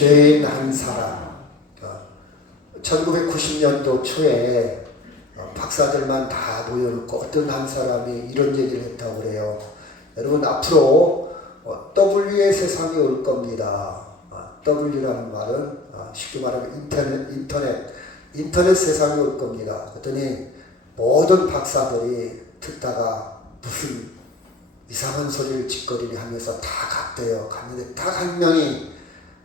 죄인 한 사람. 1990년도 초에 박사들만 다 모여놓고 어떤 한 사람이 이런 얘기를 했다고 그래요. 여러분, 앞으로 W의 세상이 올 겁니다. W라는 말은 쉽게 말하면 인터넷 세상이 올 겁니다. 그랬더니 모든 박사들이 듣다가 무슨 이상한 소리를 짓거리니 하면서 다 갔대요. 갔는데 딱 한 명이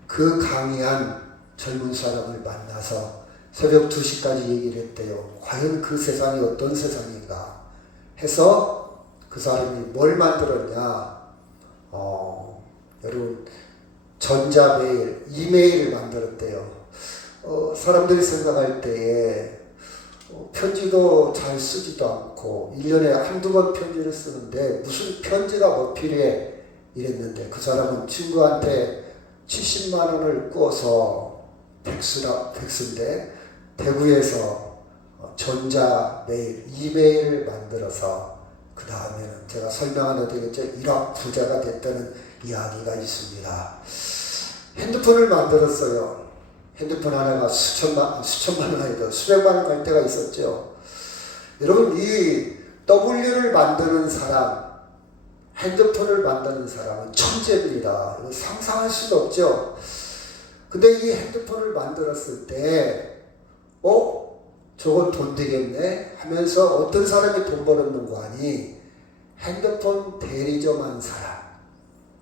그 강의한 젊은 사람을 만나서 새벽 2시까지 얘기를 했대요. 과연 그 세상이 어떤 세상인가 해서 그 사람이 뭘 만들었냐. 여러분, 전자메일, 이메일을 만들었대요. 사람들이 생각할 때에 편지도 잘 쓰지도 않고 1년에 한두 번 편지를 쓰는데 무슨 편지가 뭐 필요해 이랬는데, 그 사람은 친구한테 70만 원을 꿔서 팩스인데 대구에서 전자메일, 이메일을 만들어서 그 다음에는 제가 설명 안 해도 되겠죠. 일억 부자가 됐다는 이야기가 있습니다. 핸드폰을 만들었어요. 핸드폰 하나가 수천만 원 아니고 수백만 원 갈 때가 있었죠. 여러분, 이 W를 만드는 사람, 핸드폰을 만드는 사람은 천재입니다. 상상할 수도 없죠. 근데 이 핸드폰을 만들었을 때 저건 돈 되겠네 하면서 어떤 사람이 돈 벌었는 거 아니? 핸드폰 대리점 한 사람.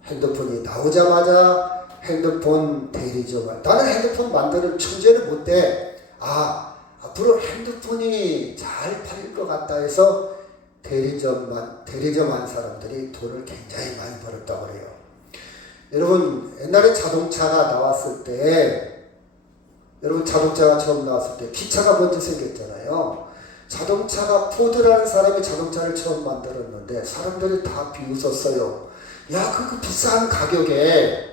핸드폰이 나오자마자 핸드폰 대리점, 나는 핸드폰 만드는 천재는 못돼. 앞으로 핸드폰이 잘 팔릴 것 같다 해서 대리점 한 사람들이 돈을 굉장히 많이 벌었다고 그래요. 여러분, 옛날에 자동차가 나왔을 때, 자동차가 처음 나왔을 때 기차가 먼저 생겼잖아요. 자동차가 포드라는 사람이 자동차를 처음 만들었는데 사람들이 다 비웃었어요. 야, 그 비싼 가격에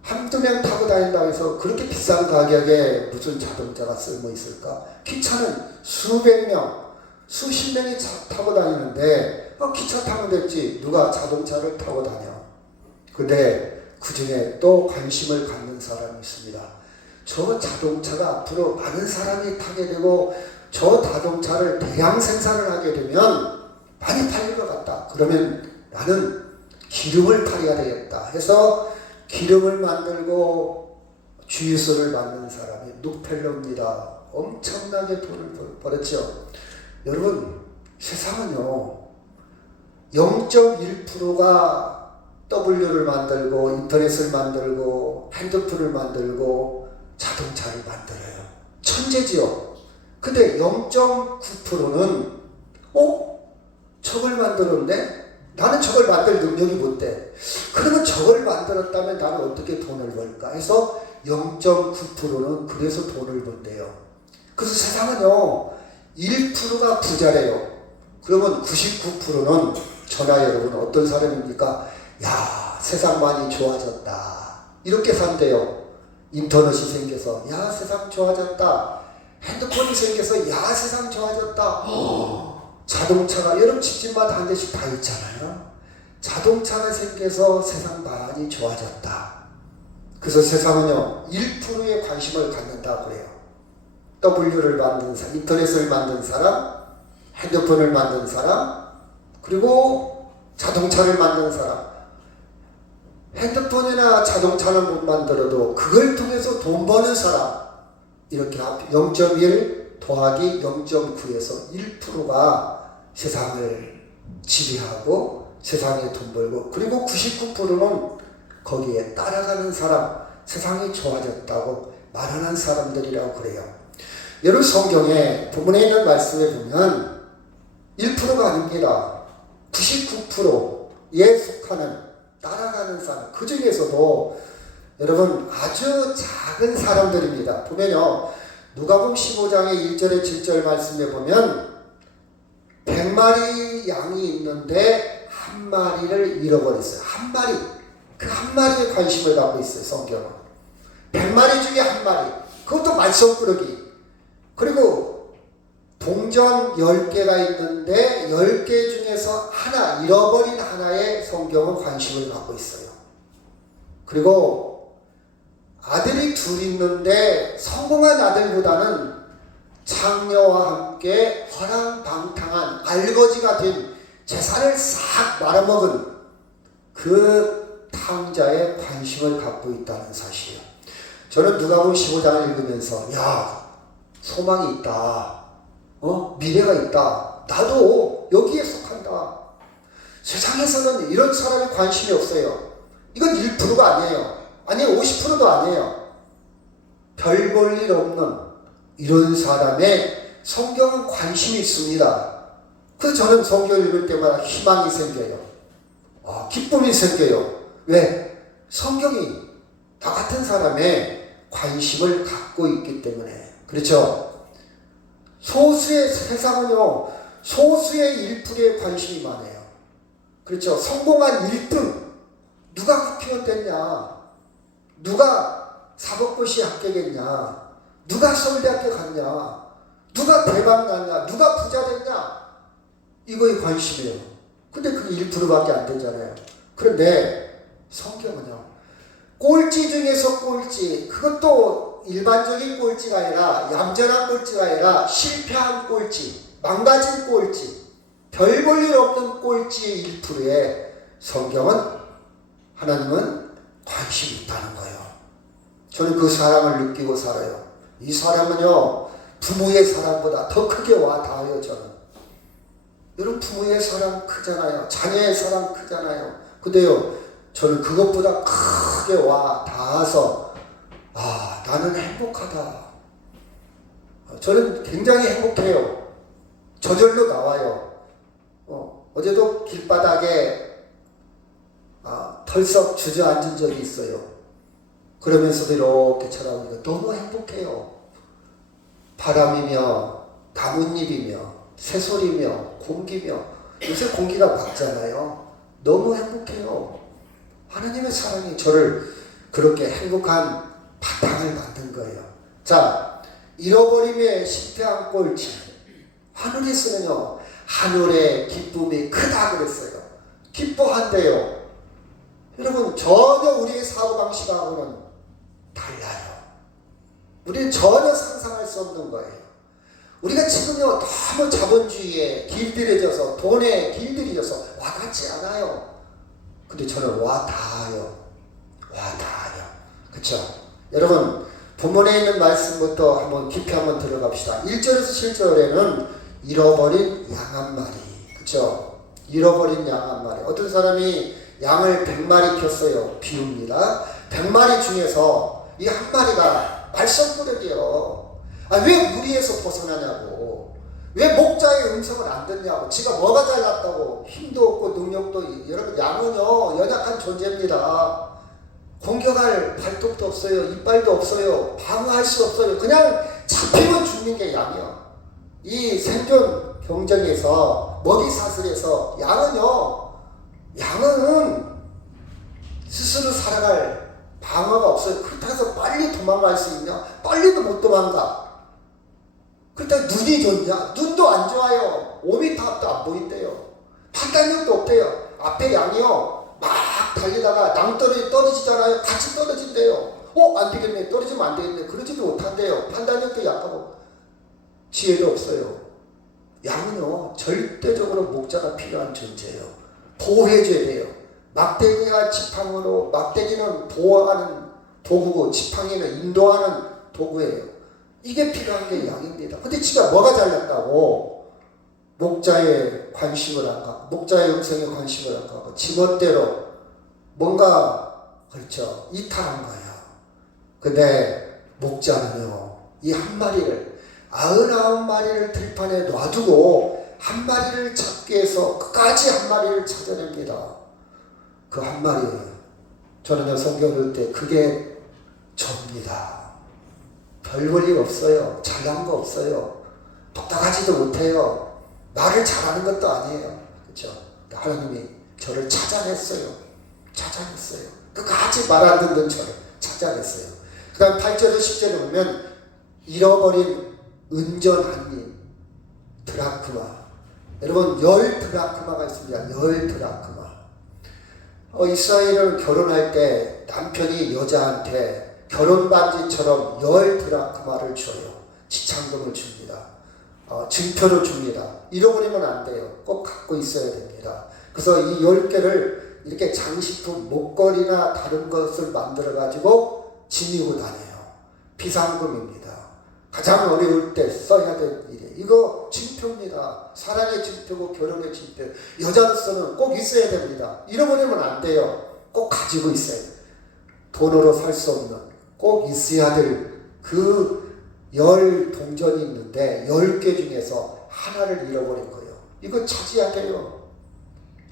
한두 명 타고 다닌다고 해서 그렇게 비싼 가격에 무슨 자동차가 쓸모 있을까? 기차는 수백 명, 수십 명이 타고 다니는데 기차 타면 됐지 누가 자동차를 타고 다녀. 근데 그 중에 또 관심을 갖는 사람이 있습니다. 저 자동차가 앞으로 많은 사람이 타게 되고 저 자동차를 대량 생산을 하게 되면 많이 팔릴 것 같다. 그러면 나는 기름을 팔아야 되겠다 해서 기름을 만들고 주유소를 만든 사람이 록펠러입니다. 엄청나게 돈을 벌었죠. 여러분, 세상은요 0.1%가 W를 만들고 인터넷을 만들고 핸드폰을 만들고 자동차를 만들어요. 천재지요. 근데 0.9%는 저걸 만들었네? 나는 저걸 만들 능력이 못 돼. 그러면 저걸 만들었다면 나는 어떻게 돈을 벌까 해서 0.9%는 그래서 돈을 번대요. 그래서 세상은요 1%가 부자래요. 그러면 99%는 저나 여러분 어떤 사람입니까? 야, 세상 많이 좋아졌다 이렇게 산대요. 인터넷이 생겨서 야, 세상 좋아졌다. 핸드폰이 생겨서 야, 세상 좋아졌다. 자동차가 여러분 집집마다 한 대씩 다 있잖아요. 자동차가 생겨서 세상 많이 좋아졌다. 그래서 세상은요 1%에 관심을 갖는다 그래요. W를 만든 사람, 인터넷을 만든 사람, 핸드폰을 만든 사람, 그리고 자동차를 만든 사람. 핸드폰이나 자동차는 못 만들어도 그걸 통해서 돈 버는 사람, 이렇게 0.1 더하기 0.9에서 1%가 세상을 지배하고 세상에 돈 벌고, 그리고 99%는 거기에 따라가는 사람, 세상이 좋아졌다고 말하는 사람들이라고 그래요. 여러분, 성경에 본문에 있는 말씀에 보면 1%가 아닙니다. 99%에 속하는 따라가는 사람, 그 중에서도 여러분 아주 작은 사람들입니다. 보면요 누가복음 15장의 1절에 7절 말씀에 보면 100마리 양이 있는데 한 마리를 잃어버렸어요. 한 마리, 그 한 마리에 관심을 갖고 있어요. 성경은 100마리 중에 한 마리, 그것도 말썽꾸러기. 그리고 동전 10개가 있는데 10개 중에서 하나, 잃어버린 하나에 성경은 관심을 갖고 있어요. 그리고 아들이 둘 있는데 성공한 아들보다는 장녀와 함께 허랑방탕한 알거지가 된 재산을 싹 말아먹은 그 탕자의 관심을 갖고 있다는 사실이에요. 저는 누가복음 15장을 읽으면서 야, 소망이 있다. 미래가 있다. 나도 여기에 속한다. 세상에서는 이런 사람이 관심이 없어요. 이건 1%가 아니에요. 아니 50%도 아니에요. 별 볼 일 없는 이런 사람의 성경은 관심이 있습니다. 그래서 저는 성경 읽을 때마다 희망이 생겨요. 기쁨이 생겨요. 왜? 성경이 나 같은 사람의 관심을 갖고 있기 때문에. 그렇죠? 소수의 세상은요, 소수의 1%에 관심이 많아요. 그렇죠? 성공한 1등. 누가 국회의원 됐냐? 누가 사법고시 합격했냐? 누가 서울대학교 갔냐? 누가 대박 났냐? 누가 부자 됐냐? 이거에 관심이에요. 근데 그게 1%밖에 안 되잖아요. 그런데 성경은요, 꼴찌 중에서 꼴찌, 그것도 일반적인 꼴찌가 아니라 얌전한 꼴찌가 아니라 실패한 꼴찌, 망가진 꼴찌, 별 볼 일 없는 꼴찌의 1%에 성경은 하나님은 관심이 있다는 거예요. 저는 그 사랑을 느끼고 살아요. 이 사랑은요, 부모의 사랑보다 더 크게 와 닿아요. 저는. 여러분, 부모의 사랑 크잖아요. 자녀의 사랑 크잖아요. 근데요, 저는 그것보다 크게 와 닿아서 나는 행복하다. 저는 굉장히 행복해요. 저절로 나와요. 어제도 길바닥에 털썩 주저앉은 적이 있어요. 그러면서도 이렇게 쳐다보니까 너무 행복해요. 바람이며 나뭇잎이며 새소리며 공기며, 요새 공기가 맑잖아요. 너무 행복해요. 하나님의 사랑이 저를 그렇게 행복한 바탕을 만든 거예요. 자, 잃어버림에 실패한 꼴찌. 하늘에서는요, 하늘의 기쁨이 크다 그랬어요. 기뻐한대요. 여러분, 전혀 우리의 사고방식하고는 달라요. 우리는 전혀 상상할 수 없는 거예요. 우리가 지금요, 너무 자본주의에 길들여져서, 돈에 길들여져서 와닿지 않아요. 근데 저는 와닿아요. 와닿아요. 그쵸? 여러분, 본문에 있는 말씀부터 한번 깊이 한번 들어갑시다. 1절에서 7절에는 잃어버린 양 한 마리. 그쵸? 잃어버린 양 한 마리. 어떤 사람이 양을 100마리 켰어요. 비웁니다. 100마리 중에서 이 한 마리가 말썽꾸러기예요. 왜 무리에서 벗어나냐고. 왜 목자의 음성을 안 듣냐고. 지가 뭐가 잘났다고. 힘도 없고 능력도. 여러분, 양은요, 연약한 존재입니다. 공격할 발톱도 없어요. 이빨도 없어요. 방어할 수 없어요. 그냥 잡히면 죽는 게 양이요. 이 생존 경쟁에서, 먹이 사슬에서 양은 스스로 살아갈 방어가 없어요. 그렇다고 해서 빨리 도망갈 수 있냐? 빨리도 못 도망가. 그렇다고 눈이 좋냐? 눈도 안 좋아요. 5m 앞도 안 보인대요. 판단력도 없대요. 앞에 양이요, 막 달리다가 낭떠러지 떨어지잖아요. 같이 떨어진대요. 안 되겠네. 떨어지면 안 되겠네. 그러지도 못한대요. 판단력도 약하고 지혜도 없어요. 양은요, 절대적으로 목자가 필요한 존재예요. 보호해줘야 돼요. 막대기가 지팡이로, 막대기는 보호하는 도구고 지팡이는 인도하는 도구예요. 이게 필요한 게 양입니다. 근데 지가 뭐가 잘났다고 목자의 관심을 안 갖고, 목자의 음성에 관심을 안 갖고 지멋대로 뭔가, 그렇죠, 이탈한 거예요. 근데 목자는요, 이 한 마리를, 99마리를 들판에 놔두고 한 마리를 찾기 위해서 끝까지 한 마리를 찾아냅니다. 그 한 마리예요. 저는 성경을 읽을 때 그게 접니다. 별 볼 일 없어요. 잘난 거 없어요. 똑똑하지도 못해요. 말을 잘하는 것도 아니에요. 그렇죠? 하나님이 저를 찾아냈어요. 찾아냈어요. 끝까지 말 안 듣는 저를 찾아냈어요. 그 다음 8절에서 10절에 보면 잃어버린 은전 한 인, 드라크마. 여러분, 10드라크마가 있습니다. 10드라크마. 이스라엘은 결혼할 때 남편이 여자한테 결혼 반지처럼 10드라크마를 줘요. 지참금을 줍니다. 증표를 줍니다. 잃어버리면 안 돼요. 꼭 갖고 있어야 됩니다. 그래서 이 10개를 이렇게 장식품, 목걸이나 다른 것을 만들어 가지고 지니고 다녀요. 비상금입니다. 가장 어려울 때 써야 될 일이에요. 이거 증표입니다. 사랑의 증표고 결혼의 증표. 여자로서는 꼭 있어야 됩니다. 잃어버리면 안 돼요. 꼭 가지고 있어야 돼요. 돈으로 살 수 없는 꼭 있어야 될 그 10동전이 있는데 10개 중에서 하나를 잃어버린 거예요. 이거 찾아야 돼요.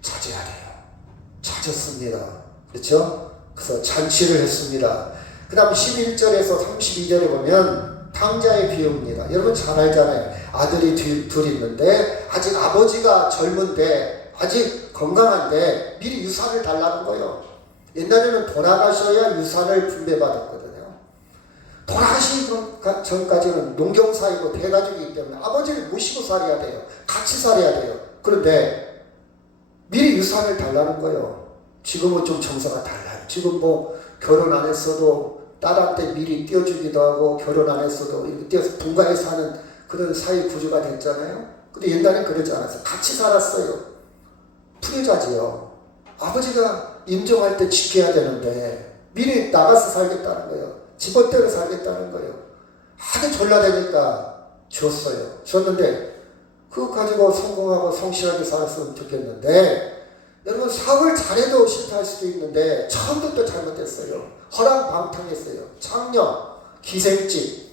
찾아야 돼요. 찾았습니다. 그렇죠? 그래서 잔치를 했습니다. 그 다음 11절에서 32절에 보면 탕자의 비유입니다. 여러분 잘 알잖아요. 아들이 둘 있는데 아직 아버지가 젊은데 아직 건강한데 미리 유산을 달라는 거예요. 옛날에는 돌아가셔야 유산을 분배받았거든요. 돌아가시기 전까지는 농경사이고 대가족이기 때문에 아버지를 모시고 살아야 돼요. 같이 살아야 돼요. 그런데 미리 유산을 달라는 거예요. 지금은 좀 정서가 달라요. 지금 뭐 결혼 안 했어도 딸한테 미리 띄워주기도 하고 결혼 안 했어도 이렇게 띄어서 분가해서 하는 그런 사회 구조가 됐잖아요. 근데 옛날엔 그러지 않았어요. 같이 살았어요. 풀여자지요. 아버지가 임종할 때 지켜야 되는데 미리 나가서 살겠다는 거예요. 집어떼어 살겠다는 거예요. 하도 졸라대니까 줬어요. 줬는데 그거 가지고 성공하고 성실하게 살았으면 좋겠는데 여러분 사업을 잘해도 실패할 수도 있는데 처음부터 잘못했어요. 허랑방탕했어요. 창녀, 기생집,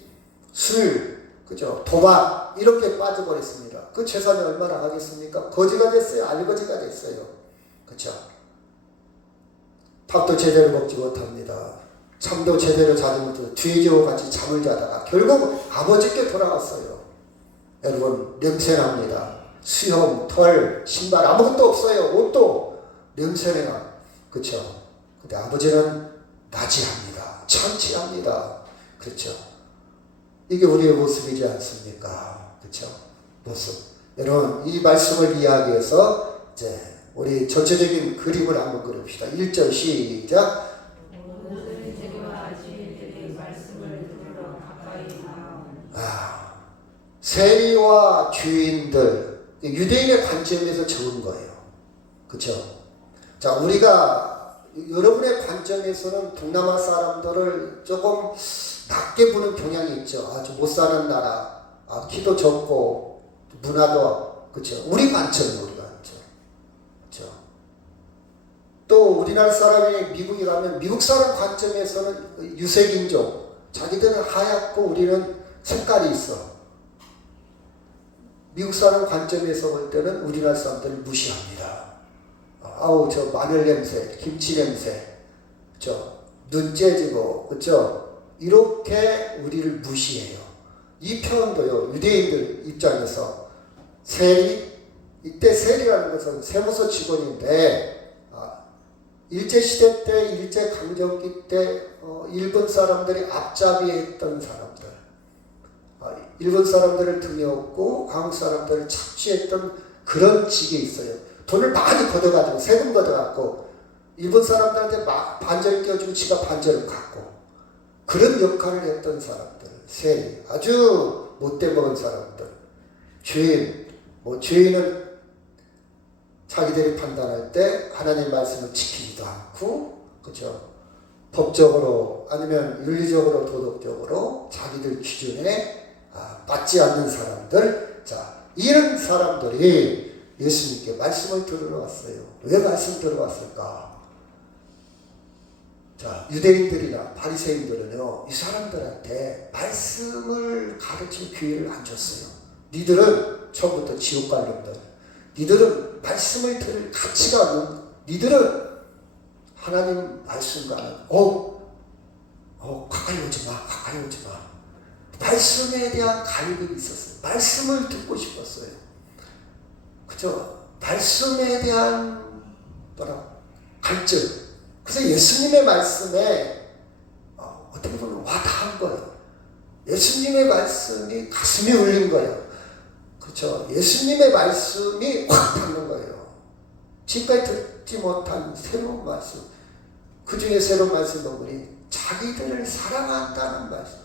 술, 그죠? 도박 이렇게 빠져버렸습니다. 그 재산이 얼마나 가겠습니까? 거지가 됐어요. 알거지가 됐어요. 그렇죠? 밥도 제대로 먹지 못합니다. 잠도 제대로 자지 못해서 뒤지고 같이 잠을 자다가 결국 아버지께 돌아갔어요. 여러분 냄새납니다. 수염, 털, 신발 아무것도 없어요. 옷도 냄새나. 그렇죠? 근데 아버지는 맞이합니다. 참치합니다. 그렇죠? 이게 우리의 모습이지 않습니까? 그렇죠? 모습. 여러분 이 말씀을 이야기해서 이제 우리 전체적인 그림을 한번 그립시다. 1절 시작. 세리와 주인들, 유대인의 관점에서 적은 거예요. 그렇죠? 자, 우리가 여러분의 관점에서는 동남아 사람들을 조금 낮게 보는 경향이 있죠. 좀 못 사는 나라, 키도 적고 문화도 그렇죠. 우리 관점이에요, 우리 관점. 그렇죠? 또 우리나라 사람이 미국에 가면 미국 사람 관점에서는 유색인종, 자기들은 하얗고 우리는 색깔이 있어. 미국 사람 관점에서 볼 때는 우리나라 사람들을 무시합니다. 아우 저 마늘 냄새, 김치 냄새, 눈 째지고, 그렇죠? 이렇게 우리를 무시해요. 이 표현도요 유대인들 입장에서 세리, 이때 세리라는 것은 세무서 직원인데 일제시대 때, 일제강점기 때 일본 사람들이 앞잡이했던 사람들, 일본 사람들을 등에 업고 한국 사람들을 착취했던 그런 직에 있어요. 돈을 많이 걷어가지고 세금 걷어갖고 일본 사람들한테 반절 껴주고 지가 반절을 갖고 그런 역할을 했던 사람들, 세리, 아주 못돼 먹은 사람들, 죄인, 죄인은 자기들이 판단할 때 하나님 말씀을 지키지도 않고, 그렇죠? 법적으로 아니면 윤리적으로 도덕적으로 자기들 기준에 맞지 않는 사람들, 자, 이런 사람들이 예수님께 말씀을 들으러 왔어요. 왜 말씀 들으러 왔을까? 자, 유대인들이나 바리새인들은요, 이 사람들한테 말씀을 가르칠 기회를 안 줬어요. 니들은 처음부터 지옥 갈 놈들, 니들은 말씀을 들을 가치가 없는, 니들은 하나님 말씀과는 가까이 오지 마, 가까이 오지 마. 말씀에 대한 갈급이 있었어요. 말씀을 듣고 싶었어요. 그죠? 말씀에 대한 갈증. 그래서 예수님의 말씀에 어떻게 보면 와닿은 거예요. 예수님의 말씀이 가슴이 울린 거예요. 그렇죠? 예수님의 말씀이 확 닿는 거예요. 지금까지 듣지 못한 새로운 말씀. 그 중에 새로운 말씀은 우리 자기들을 사랑한다는 말씀.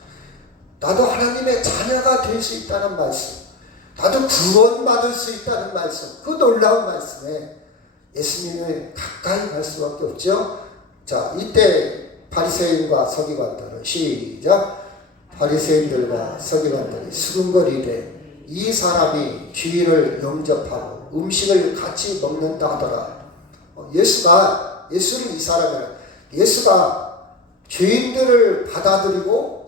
나도 하나님의 자녀가 될 수 있다는 말씀. 나도 구원받을 수 있다는 말씀. 그 놀라운 말씀에 예수님을 가까이 갈 수밖에 없죠. 자, 이때 바리새인과 서기관들은 시작. 바리새인들과 서기관들이 수군거리되 이 사람이 주인을 영접하고 음식을 같이 먹는다 하더라. 예수는 이 사람이라. 예수가 죄인들을 받아들이고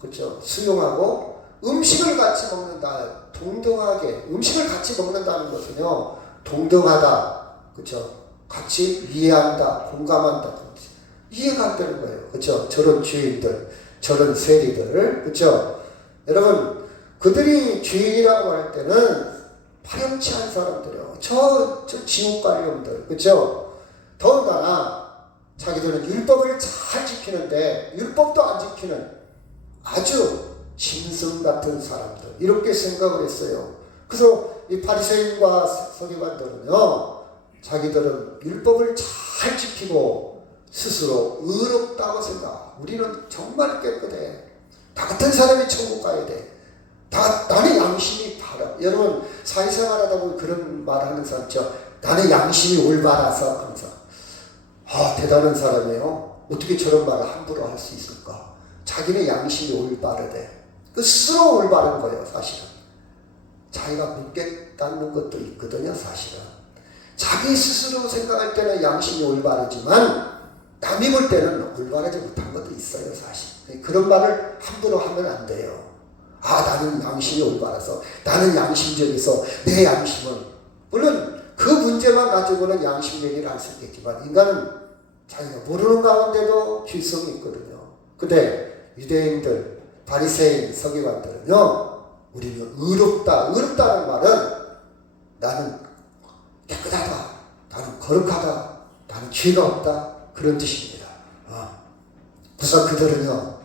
그렇죠? 수용하고 음식을 같이 먹는다. 동등하게 음식을 같이 먹는다는 것은요, 동등하다, 그렇죠? 같이 이해한다, 공감한다, 이해가 안 되는 거예요, 그렇죠? 저런 죄인들, 저런 세리들, 그렇죠? 여러분, 그들이 죄인이라고 할 때는 파렴치한 사람들이요. 저 지옥관령들, 그렇죠? 더군다나 자기들은 율법을 잘 지키는데 율법도 안 지키는 아주 짐승 같은 사람들, 이렇게 생각을 했어요. 그래서 이 바리새인과 서기관들은요, 자기들은 율법을 잘 지키고 스스로 의롭다고 생각. 우리는 정말 깨끗해. 나 같은 사람이 천국 가야 돼. 나는 양심이 바라. 여러분, 사회생활하다 보면 그런 말하는 사람 있죠. 나는 양심이 올바라서 항상. 대단한 사람이에요. 어떻게 저런 말을 함부로 할 수 있을까? 자기는 양심이 올바르대. 그 스스로 올바른 거예요, 사실은. 자기가 묻겠다는 것도 있거든요, 사실은. 자기 스스로 생각할 때는 양심이 올바르지만 남이 볼 때는 올바르지 못한 것도 있어요, 사실. 그런 말을 함부로 하면 안 돼요. 나는 양심이 올바라서, 나는 양심적이서 내 양심은, 물론 그 문제만 가지고는 양심 얘기를 할 수 있겠지만 인간은 자기가 모르는 가운데도 죄성이 있거든요. 근데 유대인들, 바리새인, 서기관들은요, 우리는 의롭다는 말은 나는 깨끗하다, 나는 거룩하다, 나는 죄가 없다, 그런 뜻입니다. 그래서 그들은요,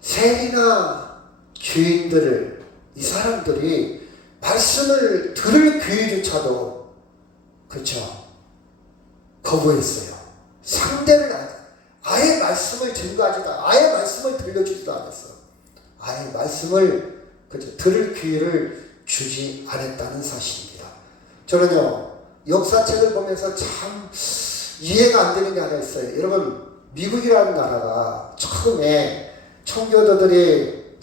세리나 죄인들을, 이 사람들이 말씀을 들을 기회조차도, 그렇죠, 거부했어요. 상대를 아예 말씀을 증거하지도, 아예 말씀을 들려주지도 않았어. 아예 말씀을, 그렇죠, 들을 기회를 주지 않았다는 사실입니다. 저는요, 역사책을 보면서 참 이해가 안 되는 게 하나 있어요. 여러분, 미국이라는 나라가 처음에 청교도들이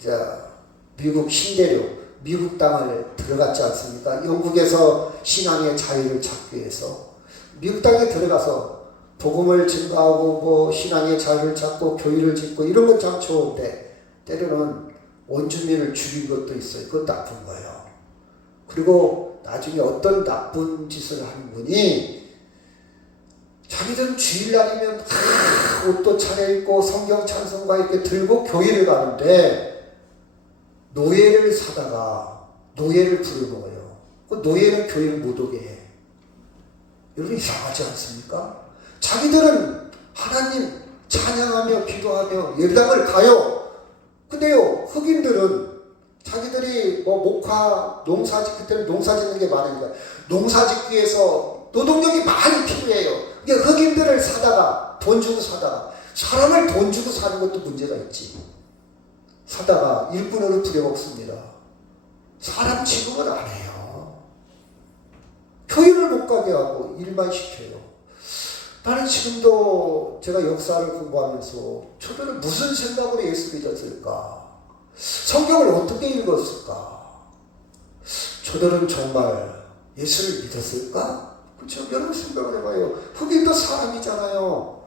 미국 신대륙, 미국 땅을 들어갔지 않습니까? 영국에서 신앙의 자유를 찾기 위해서 미국 땅에 들어가서 복음을 증거하고 신앙의 자유를 찾고 교회를 짓고 이런 건 참 좋은데 때로는 원주민을 죽인 것도 있어요. 그건 나쁜 거예요. 그리고 나중에 어떤 나쁜 짓을 하는 분이 자기들은 주일날이면 옷도 차려입고 성경 찬송가 이렇게 들고 교회를 가는데 노예를 사다가 노예를 부려먹어요. 그 노예는 교회를 못 오게 해. 여러분, 이상하지 않습니까? 자기들은 하나님 찬양하며 기도하며 예배당을 가요. 근데요, 흑인들은 자기들이 목화 농사 짓기 때문에 농사 짓는 게 많으니까 농사 짓기 위해서 노동력이 많이 필요해요. 그러니까 흑인들을 사다가, 돈 주고 사다가, 사람을 돈 주고 사는 것도 문제가 있지. 사다가 일꾼으로 부려먹습니다. 사람 취급을 안 해요. 교회를 못 가게 하고 일만 시켜요. 나는 지금도 제가 역사를 공부하면서 저들은 무슨 생각으로 예수 믿었을까? 성경을 어떻게 읽었을까? 저들은 정말 예수를 믿었을까? 그렇죠? 여러분 생각을 해봐요. 흑인도 사람이잖아요.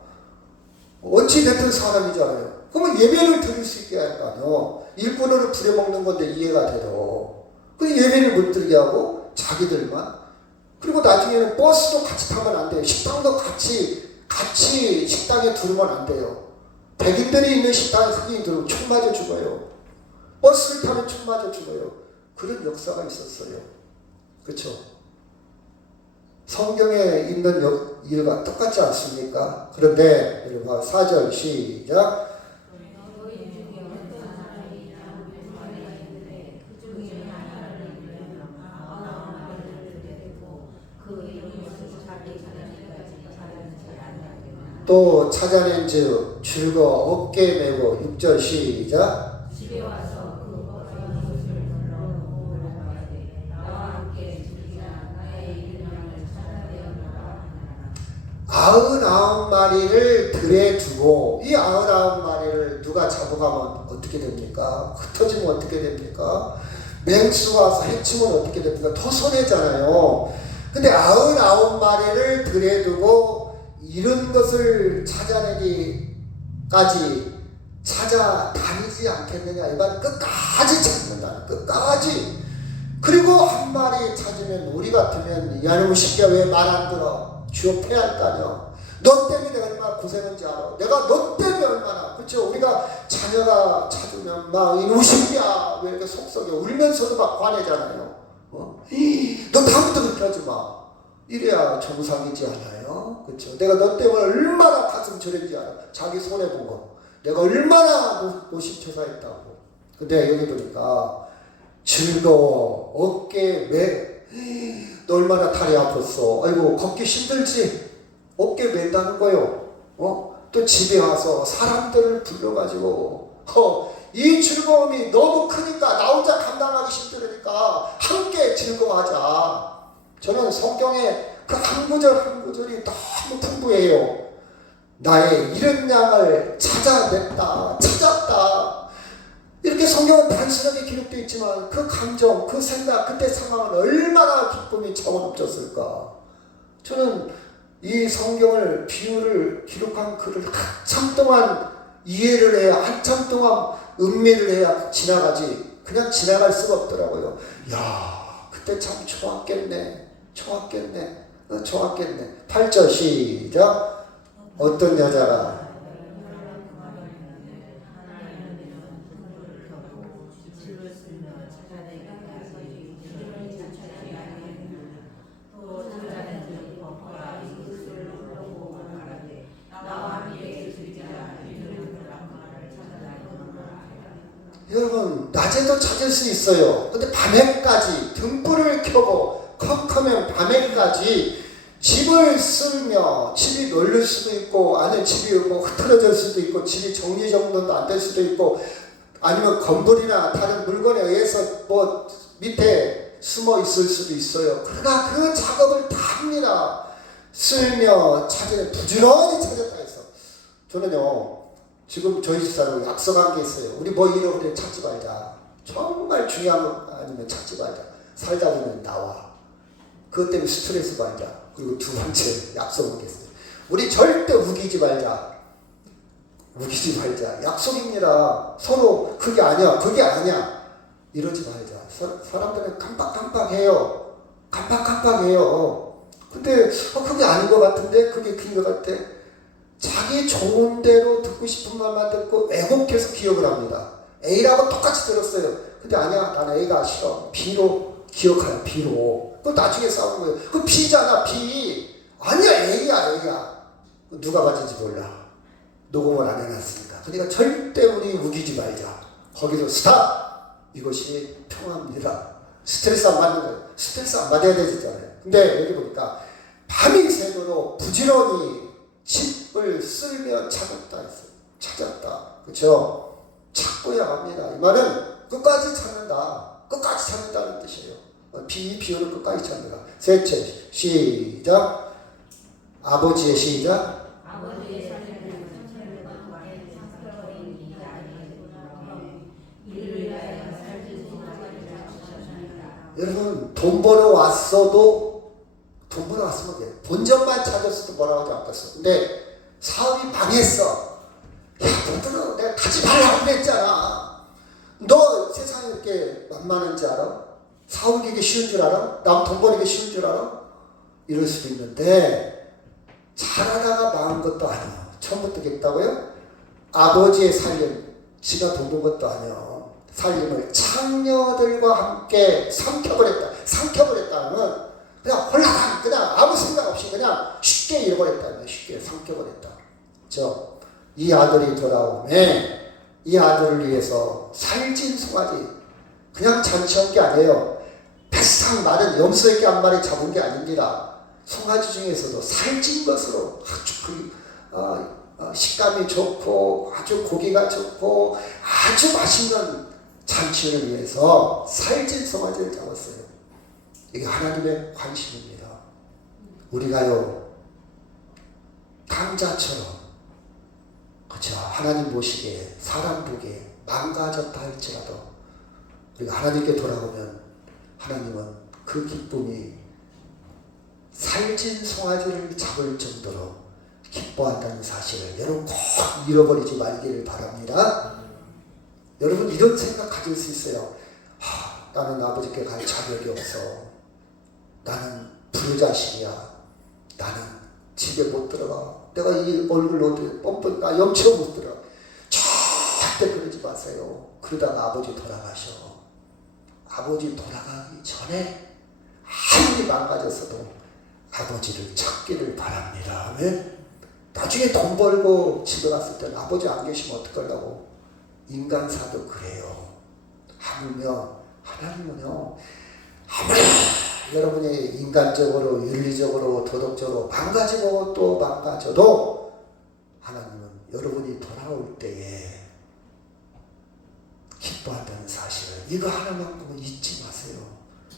어찌됐든 사람이잖아요. 그러면 예배를 드릴 수 있게 할 거 아니에요. 일꾼으로 부려먹는 건데 이해가 돼도. 그 예배를 못 드리게 하고 자기들만. 그리고 나중에는 버스도 같이 타면 안 돼요. 식당도 같이 식당에 두르면 안 돼요. 백인들이 있는 식당에 흑인이 들어오면 총 맞아 죽어요. 버스를 타면 총 맞아 죽어요. 그런 역사가 있었어요. 그렇죠? 성경에 있는 일과 똑같지 않습니까? 그런데 여러분 4절 시작. 또 찾아낸즉 즐거워 어깨 메고 6절 시작. 집에 와서 그 벗은 옷을 널어 말하되 나와 함께 즐기자 나의 잃은 양을 찾아내었노라 하나. 99마리를 들에 두고 이 99마리를 누가 잡아가면 어떻게 됩니까? 흩어지면 어떻게 됩니까? 맹수가 와서 해치면 어떻게 됩니까? 더 손해잖아요. 근데 99마리를 들에 두고 잃은 것을 찾아내기까지 찾아다니지 않겠느냐. 이 말 끝까지 찾는다. 끝까지. 그리고 한 마리 찾으면 우리 같으면 야 놈 새끼야 왜 말 안 들어? 주여 패할까요? 너 때문에 내가 얼마나 고생한지 알아. 내가 너 때문에 얼마나. 그렇죠? 우리가 자녀가 찾으면 막 이놈 새끼야 왜 이렇게 속썩여 울면서도 막 화내잖아요. 너 다음부터 그렇게 하지 마. 이래야 정상이지 않아요? 그렇죠? 내가 너 때문에 얼마나 가슴 저린지 알아. 자기 손해본 거. 내가 얼마나 노심초사했다고. 근데 여기 보니까 즐거워 어깨 매. 너 얼마나 다리 아팠어. 아이고 걷기 힘들지. 어깨 맨다는 거요. 또 집에 와서 사람들을 불러가지고 이 즐거움이 너무 크니까 나 혼자 감당하기 힘들으니까 함께 즐거워하자. 저는 성경의 그 한 구절 한 구절이 너무 풍부해요. 나의 잃은 양을 찾았다. 이렇게 성경은 단순하게 기록되어 있지만 그 감정, 그 생각, 그때 상황은 얼마나 기쁨이 차원넘쳤을까. 저는 이 성경을 비유를 기록한 글을 한참 동안 이해를 해야 한참 동안 음미를 해야 지나가지 그냥 지나갈 수가 없더라고요. 야 그때 참 좋았겠네. 8절 시작. 어떤 여자가 여러분 낮에도 찾을 수 있어요. 근데 밤에까지 등불을 켜고 컴컴한 밤에까지 집을 쓸며 집이 널릴 수도 있고 안에 집이 뭐 흐트러질 수도 있고 집이 정리정돈도 안 될 수도 있고 아니면 건물이나 다른 물건에 의해서 뭐 밑에 숨어 있을 수도 있어요. 그러나 그 작업을 다 합니다. 쓸며 찾으려 부지런히 찾았다 해서 저는요 지금 저희 집사람 약속한 게 있어요. 우리 뭐 잃어버리면 찾지 말자. 정말 중요한 거 아니면 찾지 말자. 살다 보면 나와. 그것 때문에 스트레스 받자. 그리고 두 번째 약속하겠어요. 우리 절대 우기지 말자. 약속입니다. 서로 그게 아니야. 이러지 말자. 사람들은 깜빡깜빡해요. 근데 그게 아닌 것 같은데 그게 그인 것 같아. 자기 좋은 대로 듣고 싶은 말만 듣고 왜곡해서 기억을 합니다. A라고 똑같이 들었어요. 근데 아니야. 나는 A가 싫어. B로 기억하여. B로. 그 나중에 싸우는 거예요. 그 B잖아. B. 아니야. A야. 누가 가진지 몰라. 녹음을 안 해놨으니까. 그러니까 절대 우리 우기지 말자. 거기서 스탑. 이것이 평화입니다. 스트레스 안 받는 거예요. 스트레스 안 받아야 되잖아요. 근데 여기 보니까 밤이 새도록 부지런히 집을 쓸며 찾았다 했어요. 그렇죠? 찾고야 합니다. 이 말은 끝까지 찾는다는 뜻이에요. 비유를 끝까지 찾는다. 셋째 시작. 아버지의 시작. 아버지의 사실은 천천히만 말해 상처버린 이 아이의 이를 위하여 살지 못하리라 하셨습니다. 여러분 돈 벌어 왔으면 본전만 찾았어도 뭐라고 하지 않겠어. 근데 사업이 망했어. 야 너들은 내가 가지 말라고 그랬잖아. 너 세상이 이렇게 만만한지 알아? 사업이 이게 쉬운 줄 알아? 남 돈 버리기 쉬운 줄 알아? 이럴 수도 있는데 잘하다가 망한 것도 아니야. 처음부터 겠다고요? 아버지의 살림, 지가 돈 번 것도 아니야. 살림을 창녀들과 함께 삼켜버렸다는 그냥 홀라당 그냥 아무 생각 없이 그냥 쉽게 잃어버렸다는 쉽게 삼켜버렸다. 이 아들이 돌아오매 이 아들을 위해서 살찐 송아지 그냥 잔치한 게 아니에요. 뱃상 마른 염소에게 한 마리 잡은 게 아닙니다. 송아지 중에서도 살찐 것으로 아주 식감이 좋고 아주 고기가 좋고 아주 맛있는 잔치를 위해서 살찐 송아지를 잡았어요. 이게 하나님의 관심입니다. 우리가요 강자처럼 그렇죠. 하나님 보시기에 사람 보기에 망가졌다 할지라도 우리가 하나님께 돌아오면 하나님은 그 기쁨이 살찐 송아지를 잡을 정도로 기뻐한다는 사실을 여러분 꼭 잃어버리지 말기를 바랍니다. 여러분 이런 생각 가질 수 있어요. 나는 아버지께 갈 자격이 없어. 나는 부르자식이야. 나는 집에 못 들어가. 내가 이 얼굴로 뻔뻔 나 염치로 못 들어가. 절대 그러지 마세요. 그러다가 아버지 돌아가셔. 아버지 돌아가기 전에 아무리 망가졌어도 아버지를 찾기를 바랍니다. 왜? 나중에 돈 벌고 집에 갔을 때는 아버지 안 계시면 어떡하려고. 인간사도 그래요. 하물며 하나님은요 아무리 여러분이 인간적으로 윤리적으로 도덕적으로 망가지고 또 망가져도 하나님은 여러분이 돌아올 때에 기뻐한다는 사실을 이거 하나만큼은 잊지 마세요.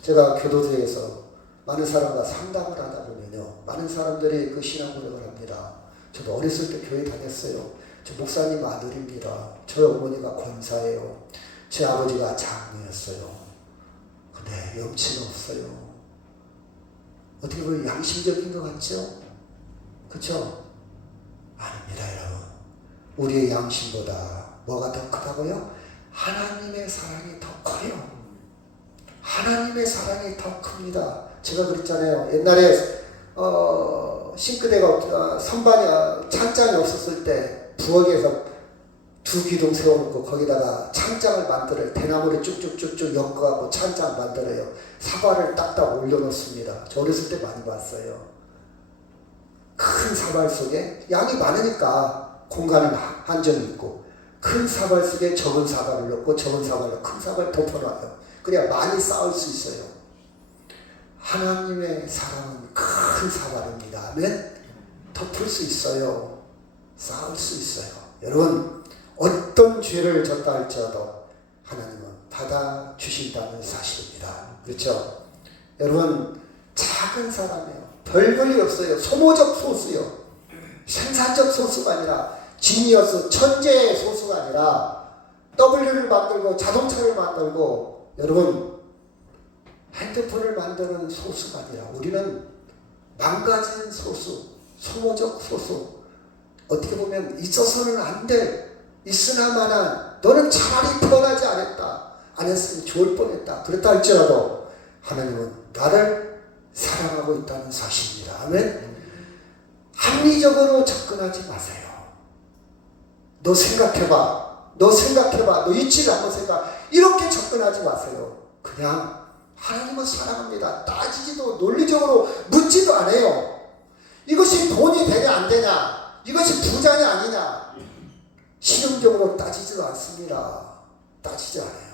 제가 교도소에서 많은 사람과 상담을 하다 보면요 많은 사람들이 그 신앙고백을 합니다. 저도 어렸을 때 교회 다녔어요. 저 목사님 아들입니다. 저희 어머니가 권사예요. 제 아버지가 장로였어요. 근데 염치는 없어요. 어떻게 보면 양심적인 것 같죠? 그렇죠? 아닙니다 여러분. 우리의 양심보다 뭐가 더 크다고요? 하나님의 사랑이 더 커요. 하나님의 사랑이 더 큽니다. 제가 그랬잖아요. 옛날에 싱크대가 선반이 찬장이 없었을 때 부엌에서 두 기둥 세워놓고 거기다가 찬장을 만들어요. 대나무를 쭉쭉쭉쭉 엮어갖고 찬장 만들어요. 사발을 딱딱 올려놓습니다. 저 어렸을 때 많이 봤어요. 큰 사발 속에 양이 많으니까 공간은 한정이 있고 큰 사발 속에 적은 사발을 넣고 적은 사발로 큰 사발을 덮어놔요. 그래야 많이 쌓을 수 있어요. 하나님의 사랑은 큰 사발입니다. 아멘? 덮을 수 있어요. 쌓을 수 있어요. 여러분 어떤 죄를 졌다 할지라도 하나님은 받아주신다는 사실입니다. 그렇죠? 여러분 작은 사람이에요. 별 볼일 없어요. 소모적 소수요. 생산적 소수가 아니라 지니어스 천재의 소수가 아니라 W를 만들고 자동차를 만들고 여러분 핸드폰을 만드는 소수가 아니라 우리는 망가진 소수, 소모적 소수. 어떻게 보면 있어서는 안 될, 있으나마나 너는 차라리 태어나지 않았다. 안 했으면 좋을 뻔했다. 그렇다 할지라도 하나님은 나를 사랑하고 있다는 사실입니다. 아멘. 합리적으로 접근하지 마세요. 너 생각해봐. 너 생각해봐. 너 이치를 한번 생각. 이렇게 접근하지 마세요. 그냥 하나님은 사랑합니다. 따지지도 논리적으로 묻지도 않아요. 이것이 돈이 되냐 안 되냐. 이것이 부자냐 아니냐. 실용적으로 따지지도 않습니다. 따지지 않아요.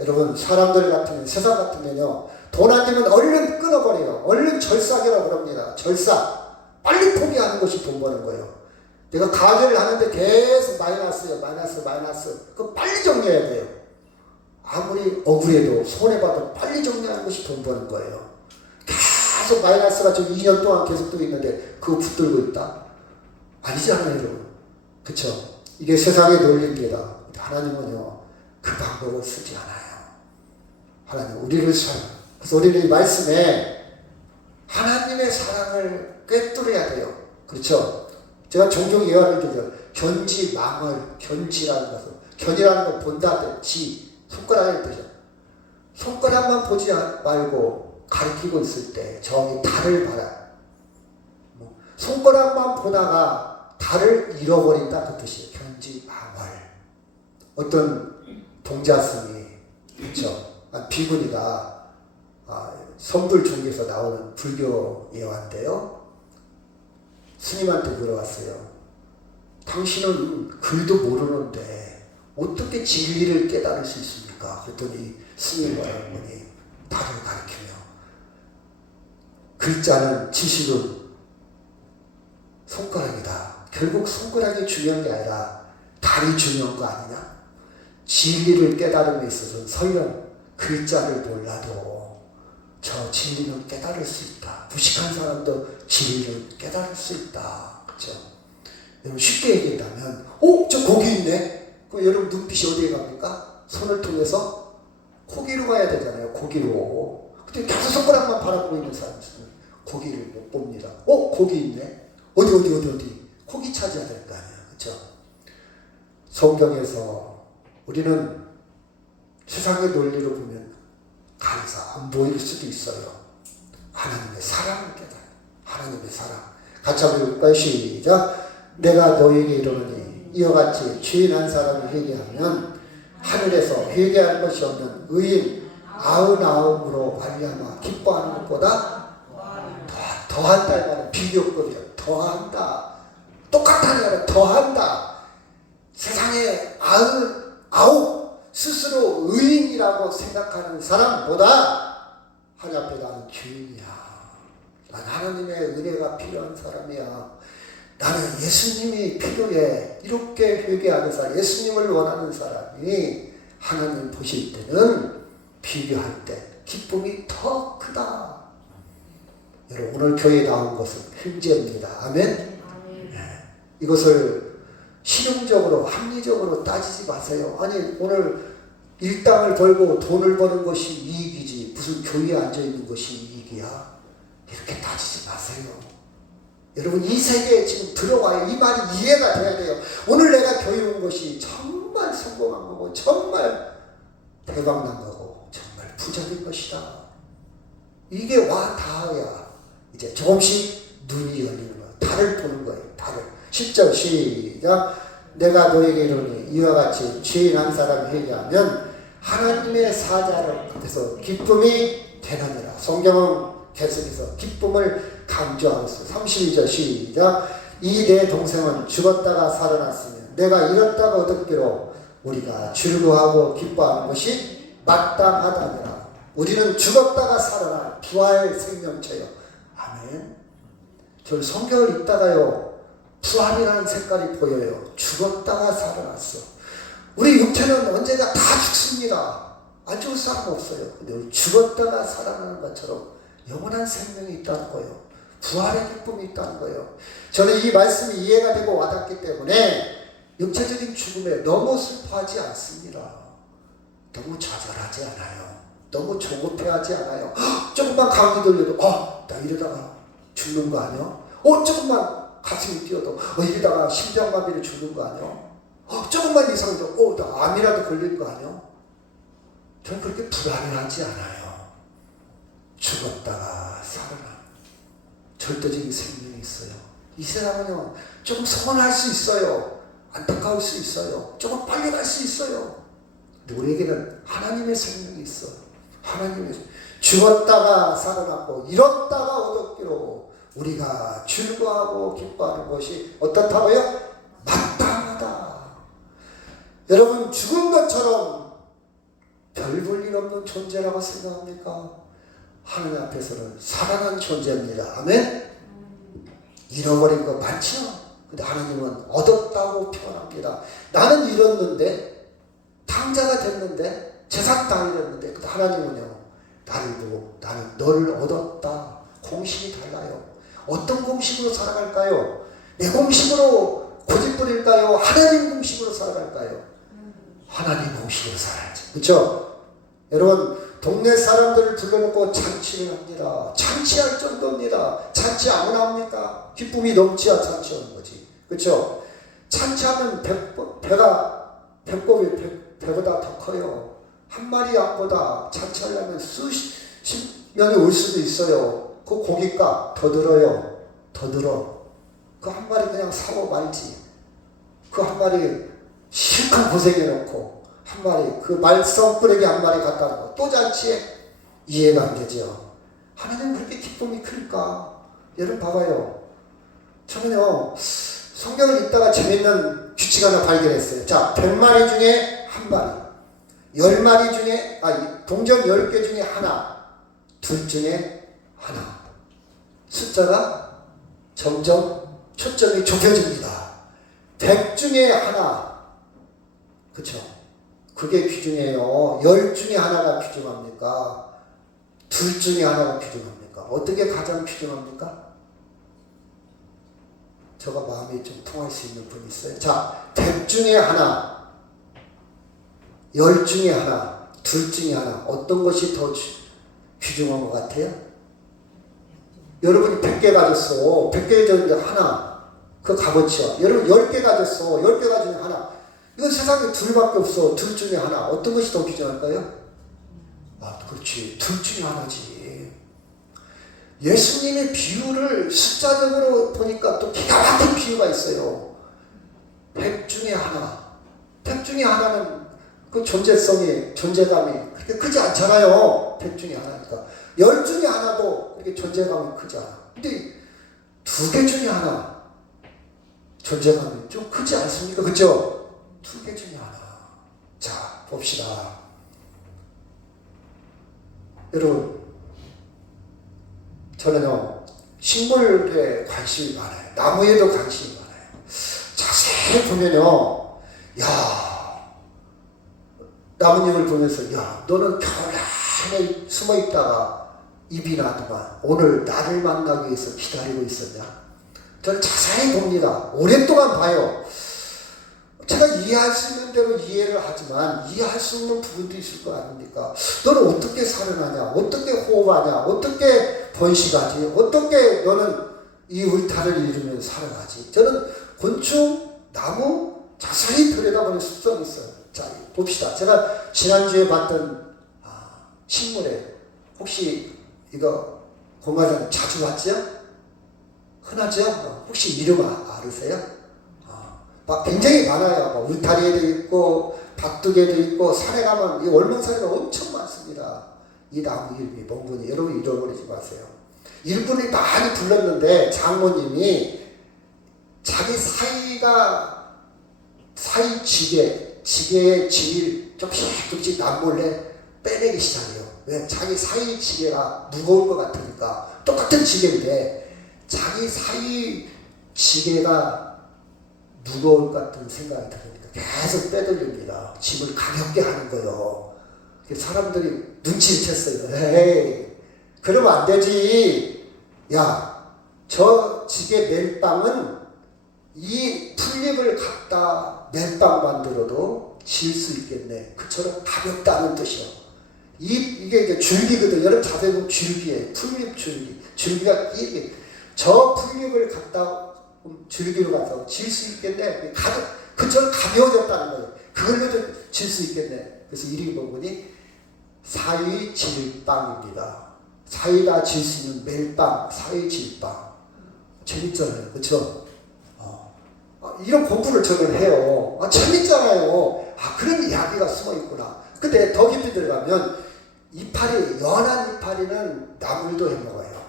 여러분 사람들 같으면 세상 같으면요. 돈 안 되면 얼른 끊어버려요. 얼른 절삭이라고 그럽니다. 절삭. 빨리 포기하는 것이 돈 버는 거예요. 내가 가게를 하는데 계속 마이너스요. 마이너스. 그거 빨리 정리해야 돼요. 아무리 억울해도 손해봐도 빨리 정리하는 것이 돈 버는 거예요. 계속 마이너스가 지금 2년 동안 계속 또 있는데 그거 붙들고 있다? 아니잖아요 여러분. 그쵸? 이게 세상의 논리입니다. 하나님은요 그 방법을 쓰지 않아요. 하나님 우리를 사랑. 그래서 우리는 이 말씀에 하나님의 사랑을 꿰뚫어야 돼요. 그렇죠? 제가 종종 예화를 드려요. 견지 망을 견지라는 것은 견이라는 건 본다. 지 손가락을 뜻이야. 손가락만 보지 말고 가리키고 있을 때 저기 달을 봐라. 손가락만 보다가 달을 잃어버린다 그 뜻이에요. 견지망월. 어떤 동자스님이 그렇죠. 비구니가 선불 중에서 나오는 불교 예화인데요. 스님한테 물어봤어요. 당신은 글도 모르는데 어떻게 진리를 깨달을 수 있습니까? 그랬더니 스님과 양반이 달을 가리키며 글자는 지식은 손가락이다. 결국 손가락이 중요한 게 아니라 달이 중요한 거 아니냐? 진리를 깨달음에 있어서는 설령 글자를 몰라도 저 진리는 깨달을 수 있다. 무식한 사람도 진리를 깨달을 수 있다. 그렇죠? 여러분 쉽게 얘기한다면 저 고기 있네. 그럼 여러분 눈빛이 어디에 갑니까? 손을 통해서 고기로 가야 되잖아요. 고기로. 근데 계속 손가락만 바라보고 있는 사람은 고기를 못 봅니다. 고기 있네. 어디 고기 찾아야 될 거 아니에요. 그렇죠? 성경에서 우리는 세상의 논리로 보면 간사 안 보일 수도 있어요. 하나님의 사랑을 깨달아요. 하나님의 사랑. 같이 한번 읽을까요? 시작. 내가 너에게 이르노니 이와 같이 죄인 한 사람이 회개하면 하늘에서 회개할 것이 없는 의인 99으로 말미암아 기뻐하는 것보다 더한다. 이 말은 비교급이야. 더한다. 똑같다는 말은 더한다. 세상에 99 스스로 의인이라고 생각하는 사람보다 하나님 앞에 나는 죄인이야. 난 하나님의 은혜가 필요한 사람이야. 나는 예수님이 필요해. 이렇게 회개하는 사람, 예수님을 원하는 사람이 하나님 보실 때는 비교할 때 기쁨이 더 크다. 여러분 오늘 교회에 나온 것은 현재입니다. 아멘? 네. 이것을 실용적으로 합리적으로 따지지 마세요. 아니 오늘 일당을 벌고 돈을 버는 것이 이익이지 무슨 교회에 앉아있는 것이 이익이야. 이렇게 따지지 마세요. 여러분 이 세계에 지금 들어와요. 이 말이 이해가 돼야 돼요. 오늘 내가 교회 온 것이 정말 성공한 거고 정말 대박난 거고 정말 부자 된 것이다. 이게 와 닿아야 이제 조금씩 눈이 열리는 거예요. 달을 보는 거예요. 달을. 10절 시작. 내가 너에게 이르노니 이와 같이 죄인 한 사람이 회개하면 하나님의 사자를 앞에서 기쁨이 되느니라. 성경은 계속해서 기쁨을 강조하고 있어요. 32절 시작. 이 내 동생은 죽었다가 살아났으며 내가 잃었다가 얻었기로 우리가 즐거워하고 기뻐하는 것이 마땅하다니라. 우리는 죽었다가 살아난 부활 생명체요. 아멘. 저는 성경을 읽다가요 부활이라는 색깔이 보여요. 죽었다가 살아났어. 우리 육체는 언제나 다 죽습니다. 안 죽을 사람 없어요. 근데 우리 죽었다가 살아나는 것처럼 영원한 생명이 있다는 거예요. 부활의 기쁨이 있다는 거예요. 저는 이 말씀이 이해가 되고 와닿기 때문에 육체적인 죽음에 너무 슬퍼하지 않습니다. 너무 좌절하지 않아요. 너무 조급해하지 않아요. 조금만 감기 돌려도 나 이러다가 죽는 거 아니야? 조금만 가슴이 뛰어도 이러다가 심장마비를 죽는 거 아니야? 조금만 이상도 나 암이라도 걸릴 거 아니야? 저는 그렇게 불안해하지 않아요. 죽었다가 살아나 절대적인 생명이 있어요. 이 세상은요 조금 서운할 수 있어요. 안타까울 수 있어요. 조금 빨리 갈 수 있어요. 근데 우리에게는 하나님의 생명이 있어. 하나님의 죽었다가 살아났고 잃었다가 얻었기로 우리가 즐거워하고 기뻐하는 것이 어떻다고요? 마땅하다. 여러분 죽은 것처럼 별 볼 일 없는 존재라고 생각합니까? 하나님 앞에서는 살아난 존재입니다. 아멘? 잃어버린 거 많죠? 근데 하나님은 얻었다고 표현합니다. 나는 잃었는데 탕자가 됐는데 재산 다 잃었는데 근데 하나님은요 나를 보고 나는 너를 얻었다. 공식이 달라요. 어떤 공식으로 살아갈까요? 내 공식으로 고집부릴까요? 하나님 공식으로 살아갈까요? 하나님 공식으로 살아야죠. 그렇죠? 여러분 동네 사람들을 불러놓고 잔치를 합니다. 잔치할 정도입니다. 잔치 아무나 합니까? 기쁨이 넘쳐야 잔치하는 거지. 그렇죠? 잔치하면 배꼽이 배보다 더 커요. 한 마리 양보다 잔치하려면 수십 명이 올 수도 있어요. 그 고깃값 더 들어요. 더 들어. 그 한 마리 그냥 사고 말지. 그 한 마리 실컷 고생해놓고 한 마리 그 말썽꾸러기 한 마리 갖다 놓고 또 잔치에 이해가 안 되죠. 하나님 그렇게 기쁨이 클까? 여러분 봐봐요. 저는요 성경을 읽다가 재밌는 규칙 하나 발견했어요. 자 100마리 중에 한 마리 10마리 중에 동전 10개 중에 하나 둘 중에 하나 숫자가 점점 초점이 좁혀집니다. 100 중에 하나, 그쵸? 그게 귀중해요. 10 중에 하나가 귀중합니까? 2 중에 하나가 귀중합니까? 어떻게 가장 귀중합니까? 저가 마음이 좀 통할 수 있는 분이 있어요. 자, 100 중에 하나, 10 중에 하나, 2 중에 하나, 어떤 것이 더 귀중한 것 같아요? 여러분이 100개 가졌어. 100개 줬는데 하나, 그 값어치야. 여러분 10개 가졌어. 10개 가진 하나. 이건 세상에 둘밖에 없어. 2 중에 하나. 어떤 것이 더 귀중할까요? 아, 그렇지. 2 중에 하나지. 예수님의 비유를 숫자적으로 보니까 또 기가 막힌 비유가 있어요. 100 중에 하나. 100 중에 하나는 그 존재성이, 존재감이 그렇게 크지 않잖아요. 100 중에 하나니까. 10 중에 하나도 그렇게 존재감이 크지 않아. 근데 2개 중에 하나 존재감이 좀 크지 않습니까? 그죠? 2개 중에 하나. 자, 봅시다. 여러분, 저는요, 식물에 관심이 많아요. 나무에도 관심이 많아요. 자세히 보면요, 야, 나뭇잎을 보면서, 야, 너는 겨울 내내 숨어 있다가 입이 나더만 오늘 나를 만나기 위해서 기다리고 있었냐? 저는 자세히 봅니다. 오랫동안 봐요. 제가 이해할 수 있는 대로 이해를 하지만 이해할 수 없는 부분도 있을 거 아닙니까? 너는 어떻게 살아나냐? 어떻게 호흡하냐? 어떻게 번식하지? 어떻게 너는 이 울타리를 이루면 살아나지? 저는 곤충, 나무 자세히 들여다보는 습성이 있어요. 자, 봅시다. 제가 지난주에 봤던 식물에 혹시 이거 공과장 자주 봤죠? 흔하죠? 혹시 이름 아세요? 막 굉장히 많아요. 울타리에도 있고 밭두개도 있고 산에 가면 이 월명산에가 엄청 많습니다. 이 나무 이름이 뭔군지 여러분 잃어버리지 마세요. 일꾼이 많이 불렀는데 장모님이 자기 사이 지게의 지를 조금씩 남몰래 빼내기 시작해요. 왜? 자기 사이 지게가 무거울 것 같으니까. 똑같은 지게인데 자기 사이 지게가 무거울 것 같은 생각이 들으니까 계속 빼돌립니다. 짐을 가볍게 하는 거예요. 사람들이 눈치를 챘어요. 에이, 그러면 안 되지. 야, 저 지게 멜빵은 이 풀잎을 갖다 멜빵 만들어도 질 수 있겠네. 그처럼 가볍다는 뜻이요. 이게 이제 줄기거든. 여러분 자세히 보면 줄기예요. 풀잎 줄기. 줄기가 이게 저 풀잎을 갖다 줄기로 가서 질 수 있겠네. 그처럼 가벼워졌다는 거예요. 그걸로도 질 수 있겠네. 그래서 이름이 보니 사위질빵입니다. 사위가 질 수 있는 멜빵, 사위질빵. 재밌잖아요. 그렇죠? 이런 공부를 저는 해요. 재밌잖아요. 그런 이야기가 숨어 있구나. 근데 더 깊이 들어가면 이파리, 연한 이파리는 나물도 해먹어요.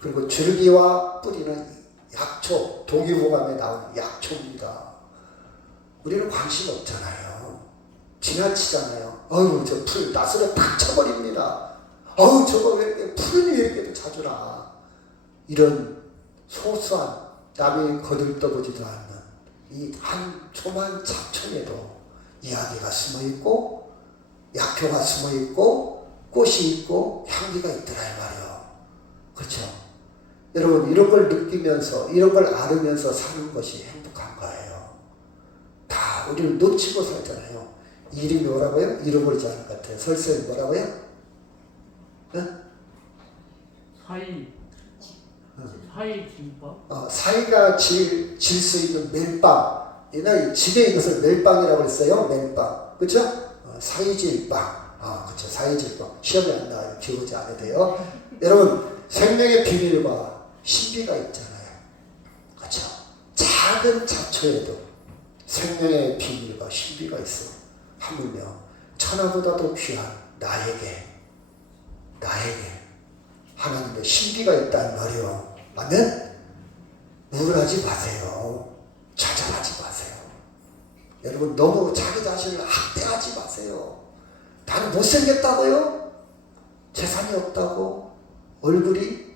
그리고 줄기와 뿌리는 약초, 동의보감에 나오는 약초입니다. 우리는 관심 없잖아요. 지나치잖아요. 어휴, 저 풀 나스를 탁 쳐버립니다. 어휴, 저거 왜 이렇게 풀이 왜 이렇게 자주 나. 이런 소소한 남이 거들떠보지도 않는 이 한 조만 잡초에도 이야기가 숨어있고 약효가 숨어있고 꽃이 있고 향기가 있더라 이 말이에요. 그렇죠? 여러분 이런 걸 느끼면서 이런 걸 알으면서 사는 것이 행복한 거예요. 다 우리를 놓치고 살잖아요. 이름이 뭐라고요? 잃어버리지 않을 것 같아요. 설설이 뭐라고요? 응? 사이김밥? 사이가 질 수 있는 멜빵. 옛날에 집에 있는 것을 멜빵이라고 했어요. 멜빵. 그렇죠? 사이질빵. 그렇죠. 사이질빵. 시험에 안 나와요. 기억하지 않아도 돼요. 여러분 생명의 비밀과 신비가 있잖아요. 그렇죠? 작은 잡초에도 생명의 비밀과 신비가 있어. 하물며 천하보다도 귀한 나에게 하나님의 신비가 있다는 말이요. 아멘? 우울하지 마세요. 좌절하지 마세요. 여러분 너무 자기 자신을 학대하지 마세요. 나는 못생겼다고요? 재산이 없다고? 얼굴이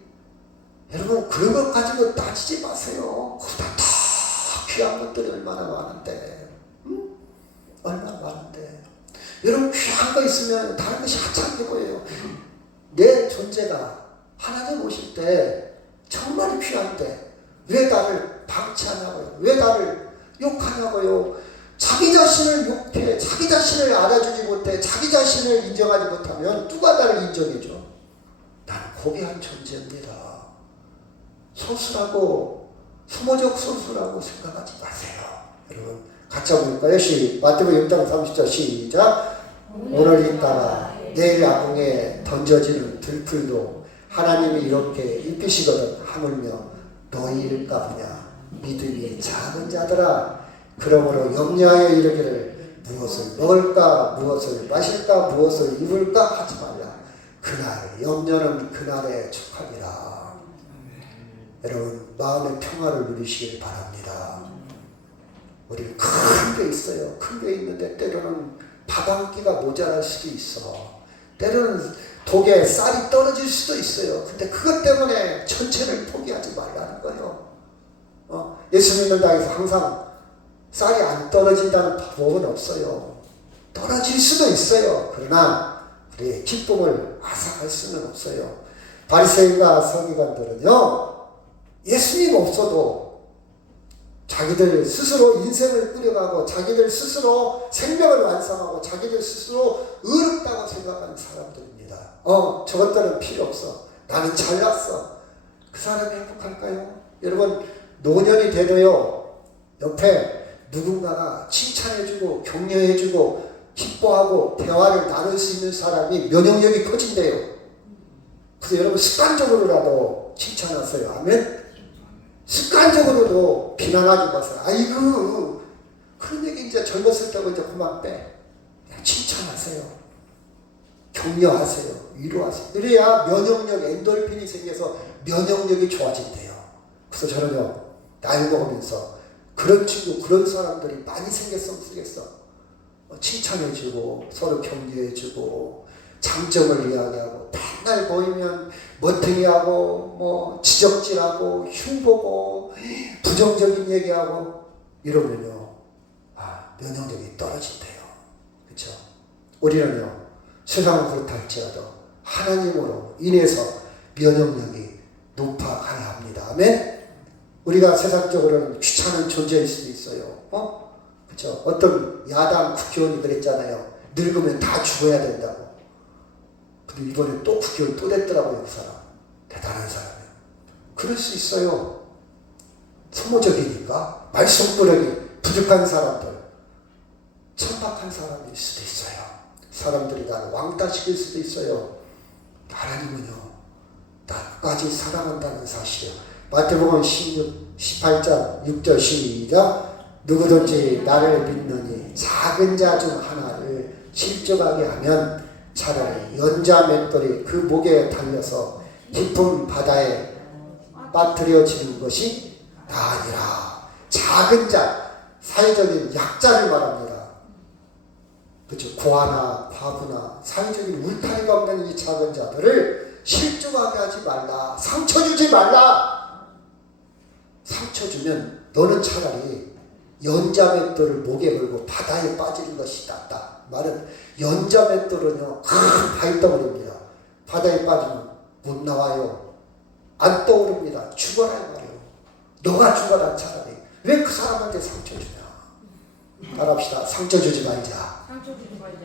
여러분 그런 것 가지고 따지지 마세요. 그보다 더 귀한 것들이 얼마나 많은데, 응? 얼마나 많은데. 여러분 귀한 거 있으면 다른 것이 하찮게 보여요. 내 존재가 하나님 오실 때 정말 귀한데 왜 나를 방치하냐고요? 왜 나를 욕하냐고요? 자기 자신을 욕해, 자기 자신을 알아주지 못해, 자기 자신을 인정하지 못하면 누가 나를 인정해줘? 나는 고귀한 존재입니다. 소수라고, 소모적 소수라고 생각하지 마세요. 여러분 같이 한번 볼까요? 마태복음 6장 30절 시작. 오늘 있다가 내일 아궁에 던져지는 들풀도 하나님이 이렇게 입히시거든. 하물며 너희일까 보냐. 믿음이 작은 자들아. 그러므로 염려하여 이르기를 무엇을 먹을까, 무엇을 마실까, 무엇을 입을까 하지 말라. 그날 염려는 그날에 족하리라. 여러분 마음의 평화를 누리시길 바랍니다. 우리 큰 게 있어요. 큰 게 있는데 때로는 밥 한 끼가 모자랄 수도 있어. 때로는 독에 쌀이 떨어질 수도 있어요. 근데 그것 때문에 전체를 포기하지 말라는 거예요. 예수 믿는 당에서 항상 쌀이 안 떨어진다는 법은 없어요. 떨어질 수도 있어요. 그러나 우리의 기쁨을 앗아갈 수는 없어요. 바리새인과 서기관들은요, 예수님 없어도 자기들 스스로 인생을 꾸려가고 자기들 스스로 생명을 완성하고 자기들 스스로 의롭다고 생각하는 사람들입니다. 저것들은 필요 없어. 나는 잘났어. 그 사람이 행복할까요? 여러분 노년이 돼도요, 옆에 누군가가 칭찬해주고 격려해주고 기뻐하고 대화를 나눌 수 있는 사람이 면역력이 커진대요. 그래서 여러분 습관적으로라도 칭찬하세요. 아멘? 습관적으로도 비난하지 마세요. 아이고 그런 얘기 이제 젊었을 때고 이제 그만 빼. 그냥 칭찬하세요. 격려하세요. 위로하세요. 그래야 면역력, 엔돌핀이 생겨서 면역력이 좋아진대요. 그래서 저는요, 나이 먹으면서 그런 친구, 그런 사람들이 많이 생겼으면 쓰겠어. 칭찬해주고 서로 격려해주고 장점을 이야기하고 맨날 보이면 멋탱이하고 뭐 지적질하고 흉보고 부정적인 얘기하고 이러면요, 면역력이 떨어진대요. 그렇죠? 우리는요, 세상은 그렇다 할지라도 하나님으로 인해서 면역력이 높아가야 합니다. 아멘? 우리가 세상적으로는 귀찮은 존재일 수도 있어요. 그렇죠? 어떤 야당 국회의원이 그랬잖아요. 늙으면 다 죽어야 된다고. 근데 이번에 또 국회의원 또 됐더라고요. 그 사람. 대단한 사람이에요. 그럴 수 있어요. 소모적이니까. 말썽꾸러기 부족한 사람들, 천박한 사람일 수도 있어요. 사람들이 나를 왕따시킬 수도 있어요. 하나님은요, 나까지 사랑한다는 사실이에요. 마태복음 18장 6절 시작. 누구든지 나를 믿느니 작은 자 중 하나를 실족하게 하면 차라리 연자 맷돌이 그 목에 달려서 깊은 바다에 빠뜨려지는 것이 나으니라. 작은 자, 사회적인 약자를 말합니다. 그렇죠? 고아나 과부나 사회적인 울타리가 없는 이 작은 자들을 실족하게 하지 말라. 상처 주지 말라. 상처 주면 너는 차라리 연자맷돌을 목에 걸고 바다에 빠지는 것이 낫다. 말은 연자맷돌은요, 바위 떠오릅니다. 바다에 빠지면 못 나와요. 안 떠오릅니다. 죽어라 말이에요. 너가 죽어라. 차라리 왜 그 사람한테 상처 주냐. 따라합시다. 상처 주지 말자. 상처 주지 말자.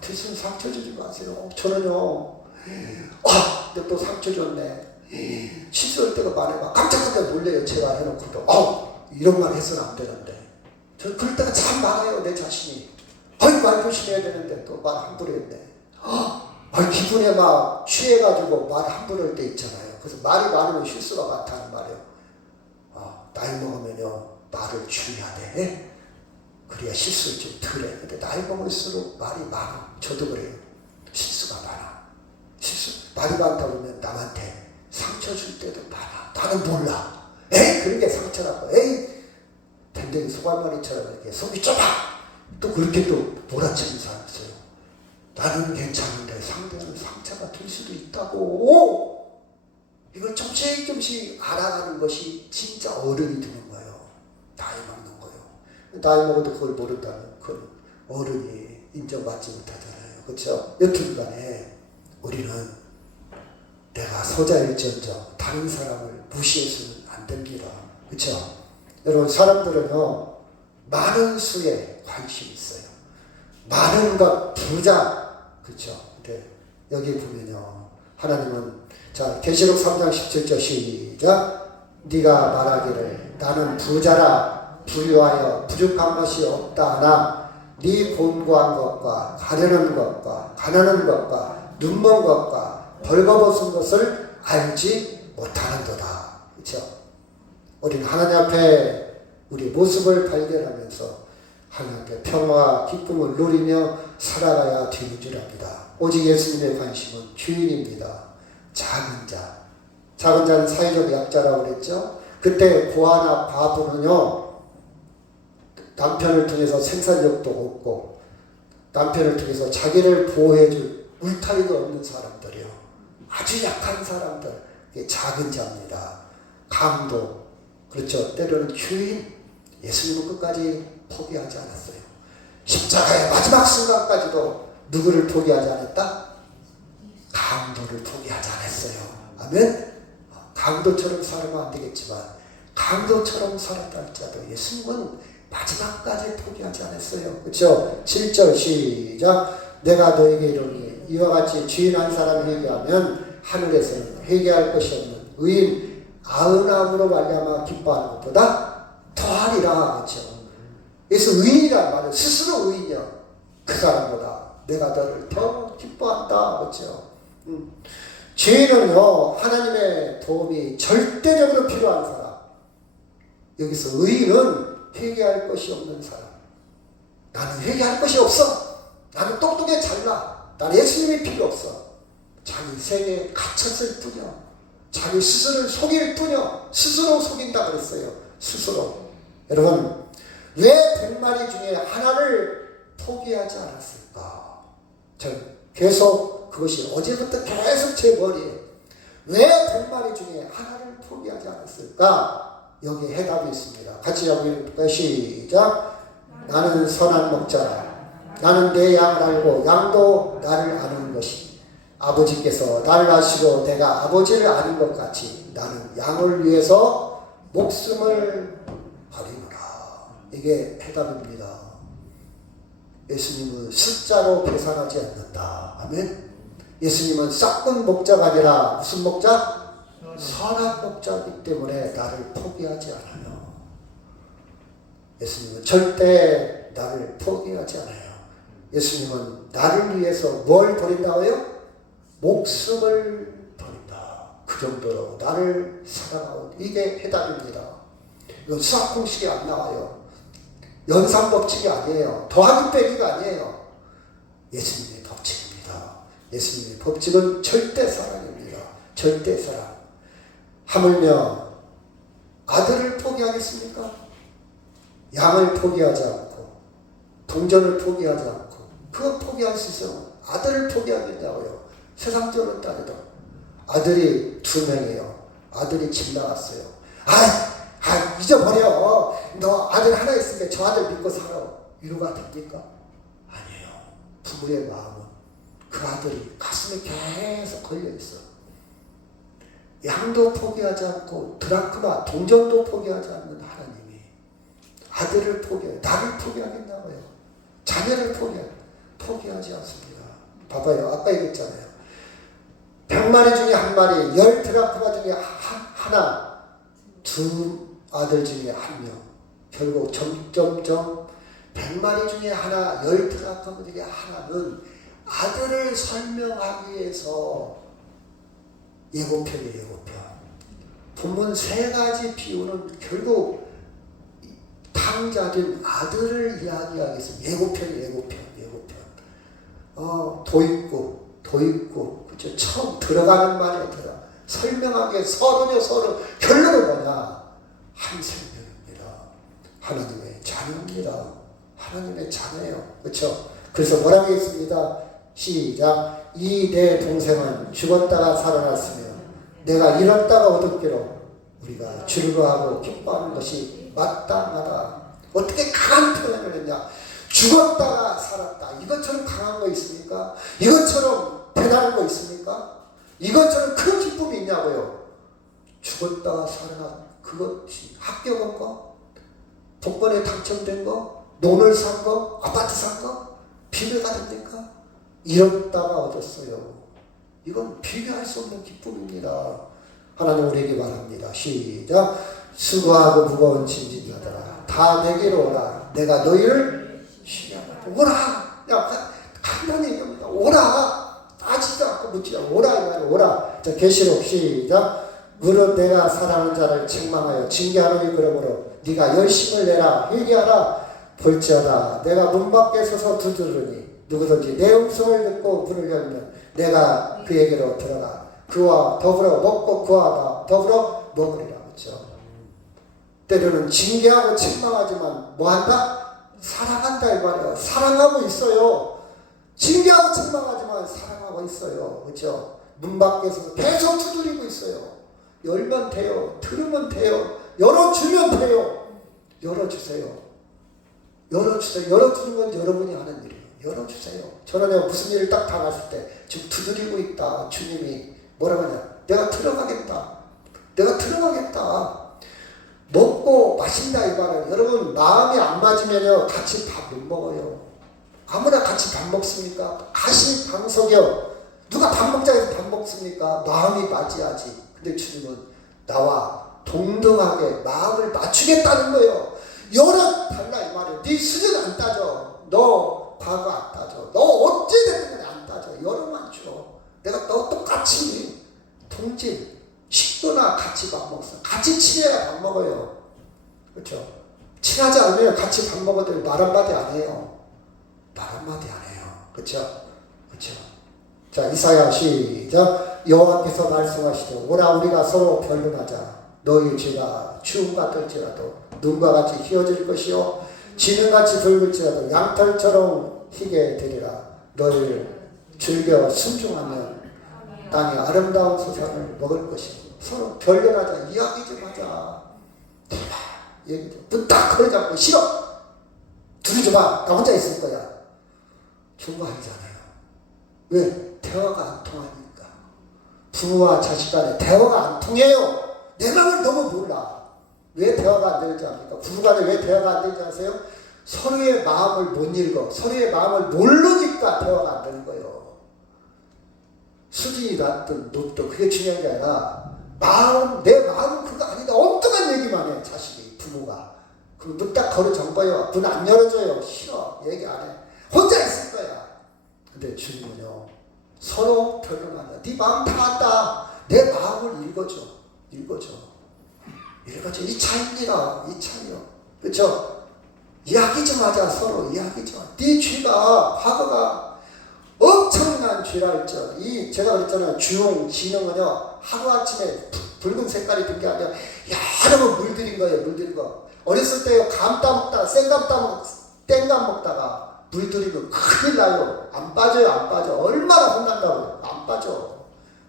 대신 상처 주지 마세요. 저는요, 근데 또 상처 줬네. 실수할 때가 많아요. 깜짝깜짝 놀래요. 제가 해놓고도. 이런 말 해서는 안 되는데. 저는 그럴 때가 참 많아요. 내 자신이. 말 조심해야 되는데 또 말 함부로 했네. 기분에 막 취해가지고 말 함부로 할 때 있잖아요. 그래서 말이 많으면 실수가 많다는 말이에요. 나이 먹으면요, 말을 줄여야 돼. 그래야 실수를 좀 덜 해. 근데 나이 먹을수록 말이 많아. 저도 그래요. 실수가 많아. 말이 많다 보면 남한테 상처 줄 때도 많아. 나는 몰라. 그런 게 상처라고. 댕댕이 소갈머리처럼 이렇게 속이 좁아. 또 그렇게 또 몰아치는 사람 있어요. 나는 괜찮은데 상대는 상처가 될 수도 있다고. 이걸 조금씩 조금씩 알아가는 것이 진짜 어른이 되는 거예요. 나이 먹는 거예요. 나이 먹어도 그걸 모른다면 그건 어른이 인정받지 못하잖아요. 그렇죠? 여튼 간에 우리는 내가 소자일지언정 다른 사람을 무시해서는 안 됩니다. 그렇죠? 여러분, 사람들은요 많은 수에 관심이 있어요. 많은 것, 부자. 그렇죠? 근데 여기 보면요, 하나님은, 자, 계시록 3장 17절 시작. 네가 말하기를 나는 부자라 부유하여 부족한 것이 없다 하나 네 곤고한 것과 가려는 것과 가난한 것과 눈먼 것과 벌거벗은 것을 알지 못하는도다. 그렇죠? 우리는 하나님 앞에 우리 모습을 발견하면서 하나님 앞에 평화와 기쁨을 누리며 살아가야 되는 줄 압니다. 오직 예수님의 관심은 주인입니다. 작은 자. 작은 자는 사회적 약자라고 그랬죠. 그때 고아나 과부는요, 남편을 통해서 생산력도 없고 남편을 통해서 자기를 보호해줄 울타리도 없는 사람들이요. 아주 약한 사람들. 이게 작은 자입니다. 강도. 그렇죠. 때로는 주인. 예수님은 끝까지 포기하지 않았어요. 십자가의 마지막 순간까지도 누구를 포기하지 않았다? 강도를 포기하지 않았어요. 아멘? 강도처럼 살면 안 되겠지만 강도처럼 살았다 할지라도 예수님은 마지막까지 포기하지 않았어요. 그렇죠? 7절 시작. 내가 너에게 이르노니 이와 같이 주인 한 사람이 회개하면 하늘에서는 회개할 것이 없는 의인 99으로 말미암아 기뻐하는 것보다 더하리라. 그렇죠? 그래서 의인이란 말은 스스로 의인이야. 그 사람보다 내가 너를 더 기뻐한다. 그렇죠? 죄인은요 하나님의 도움이 절대적으로 필요한 사람. 여기서 의인은 회개할 것이 없는 사람. 나는 회개할 것이 없어. 나는 똑똑해 잘나. 나는 예수님이 필요 없어. 자기 세계에 갇혔을 뿐이야. 자기 스스로를 속일 뿐이야. 스스로 속인다 그랬어요. 스스로. 여러분, 왜 100마리 중에 하나를 포기하지 않았을까? 전 계속 그것이 어제부터 계속 제 머리에 왜 100마리 중에 하나를 포기하지 않았을까? 여기에 해답이 있습니다. 같이 여기 시작. 나는 선한 목자라. 나는 내 양을 알고 양도 나를 아는 것이 아버지께서 나를 아시고 내가 아버지를 아는 것 같이 나는 양을 위해서 목숨을 버리노라. 이게 해답입니다. 예수님은 숫자로 계산하지 않는다. 아멘. 예수님은 싹군 목자가 아니라 무슨 목자? 선한 목자이기 때문에 나를 포기하지 않아요. 예수님은 절대 나를 포기하지 않아요. 예수님은 나를 위해서 뭘 버린다고요? 목숨을 버린다. 그 정도로 나를 사랑하고, 이게 해답입니다. 이건 수학 공식이 안 나와요. 연산 법칙이 아니에요. 더하기 빼기가 아니에요. 예수님의 법칙입니다. 예수님의 법칙은 절대 사랑입니다. 절대 사랑. 하물며 아들을 포기하겠습니까? 양을 포기하지 않고 동전을 포기하지 않고 그거 포기할 수 있어요. 아들을 포기하겠냐고요. 세상적으로 따져도 아들이 2명이에요. 아들이 집 나갔어요. 잊어버려. 너 아들 하나 있으니까 저 아들 믿고 살아. 위로가 됩니까? 아니에요. 부모의 마음은 그 아들이 가슴에 계속 걸려있어. 양도 포기하지 않고 드라크마 동전도 포기하지 않는 하나님이 아들을 포기해요. 나를 포기하겠냐고요. 자녀를 포기하지 않습니다. 봐봐요. 아까 얘기했잖아요. 100마리 중에 1마리, 10 드라크마 중에 하나, 2 아들 중에 1명. 결국 점점점 100마리 중에 하나, 10 드라크마 중에 하나는 아들을 설명하기 위해서 예고편이에요. 예고편. 본문 3가지 비유는 결국 탕자된 아들을 이야기하기 위해서 예고편. 도입구. 그죠? 처음 들어가는 말에 설명하기에 서로 결론은 뭐냐? 한 생명입니다. 하나님의 자녀입니다. 하나님의 자녀예요. 그렇죠? 그래서 뭐라고 했습니다. 시작. 이 내 동생은 죽었다가 살아났으며 내가 잃었다가 얻었기로 우리가 즐거워하고 기뻐하는 것이 마땅하다. 어떻게 강한 표현을 했냐? 죽었다가 살았다. 이것처럼 강한 거 있습니까? 이것처럼 대단한 거 있습니까? 이것처럼 큰 기쁨이 있냐고요? 죽었다가 살아난 그것이 합격한 거? 복권에 당첨된 거? 논을 산 거? 아파트 산 거? 비밀 가득니까? 잃었다가 얻었어요. 이건 비교할 수 없는 기쁨입니다. 하나님 우리에게 말합니다. 시작. 수고하고 무거운 짐진 자들아 다 내게로 오라. 내가 너희를 쉬게 하라. 오라. 야, 간단히 얘기합니다. 오라. 따지지 않고 묻지 않고 오라. 이 말이야. 오라. 자, 계시록 시작. 무릇 내가 사랑하는 자를 책망하여 징계하노니 그러므로 네가 열심을 내라. 회개하라. 볼지어다 내가 문 밖에 서서 두드르니 누구든지 내 음성을 듣고 문을 열면 내가 그에게로 들어가 그와 더불어 먹고 그와 더불어 먹으리라. 그렇죠? 때로는 징계하고 책망하지만 뭐한다? 사랑한다 이 말이에요. 사랑하고 있어요. 징계하고 책망하지만 사랑하고 있어요. 그렇죠? 문 밖에서 계속 두드리고 있어요. 열면 돼요. 들으면 돼요. 열어주면 돼요. 열어주세요. 열어주세요. 열어주는 건 여러분이 하는 일이에요. 열어주세요. 저는 무슨 일을 딱 당했을 때 지금 두드리고 있다. 주님이 뭐라고 하냐? 내가 들어가겠다. 내가 들어가겠다. 먹고 마신다 이 말은 여러분 마음이 안 맞으면요 같이 밥 못 먹어요. 아무나 같이 밥 먹습니까? 가시방석이요. 누가 밥 먹자 해서 밥 먹습니까? 마음이 맞아야지. 근데 주님은 나와 동등하게 마음을 맞추겠다는 거예요. 열어달라 이 말이에요. 네 수준 안 따져. 너 과거 안 따져. 너 어찌됐든 간에 안 따져. 열어만 줘. 내가 너 똑같이 동질 식구나 같이 밥 먹어. 같이 친해야 밥 먹어요. 그렇죠? 친하지 않으면 같이 밥 먹어도 말 한마디 안 해요. 말 한마디 안 해요. 그렇죠? 그렇죠? 자, 이사야 시작. 여호와께서 말씀하시되 오라 우리가 서로 변론하자. 너희 죄가 추운가 떨지라도 눈과 같이 희어질 것이요 지능같이 붉을지라도 양털처럼 희게 되리라. 너희를 즐겨 순종하면 땅의 아름다운 소산을 먹을 것이고. 서로 변론하자. 이야기 좀 하자. 얘기 좀. 눈 딱 걸어잡고 싫어. 둘이 좀 봐. 나 혼자 있을 거야. 좋은 거 아니잖아요. 왜? 대화가 안 통하니까. 부모와 자식 간에 대화가 안 통해요. 내 마음을 너무 몰라. 왜 대화가 안 되는지 압니까? 부부간에 왜 대화가 안 되는지 아세요? 서로의 마음을 못 읽어. 서로의 마음을 모르니까 대화가 안 되는 거예요. 수준이 낮든 높든 그게 중요한 게 아니라 내 마음은 그거 아니다. 엉뚱한 얘기만 해. 자식이, 부모가. 그럼 눈 딱 걸어 정봐요. 문 안 열어줘요. 싫어. 얘기 안 해. 혼자 있을 거야. 근데 주님은요. 서로 변론한다. 네 마음 다 안다. 내 마음을 읽어줘. 읽어줘. 이 차이입니다. 이 차이요. 그렇죠? 이야기 좀 하자. 서로 이야기 좀. 네 죄가 과거가 엄청난 죄랄죠. 제가 그랬잖아요. 주용 지능은요 하루아침에 붉은 색깔이 든 게 아니라 여러 번 물들인 거예요. 물들인 거. 어렸을 때 감 따먹다가 땡감 먹다가 물들이면 큰일 나요. 안 빠져요. 안 빠져. 얼마나 혼난다고요. 안 빠져.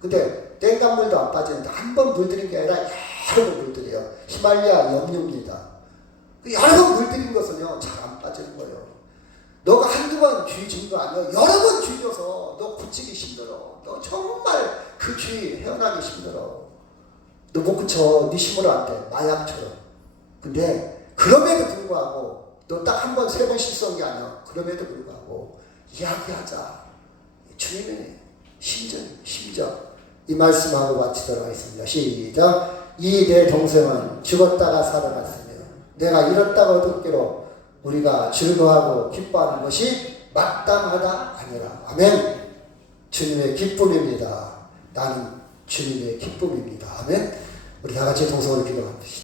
근데 땡감물도 안 빠지는데 한 번 물들인 게 아니라 여러 번 물들여요. 히말리아 염료입니다. 여러 번 물들인 것은요 잘 안 빠지는 거예요. 너가 한두 번 쥐 진 거 아니야. 여러 번 쥐져서 너 고치기 힘들어. 너 정말 그 쥐 헤어나기 힘들어. 너 못 고쳐. 네 힘으로 안 돼. 마약처럼. 근데 그럼에도 불구하고 너 딱 한 번, 세 번 실수한 게 아니야. 그럼에도 불구하고 이야기하자. 주님의 심정. 이 말씀하고 마치도록 하겠습니다. 시작. 이 내 동생은 죽었다가 살아났으며 내가 잃었다가 얻었기로 우리가 즐거워하고 기뻐하는 것이 마땅하다 아니라. 아멘. 주님의 기쁨입니다. 나는 주님의 기쁨입니다. 아멘. 우리 다 같이 동성으로 기도합시다.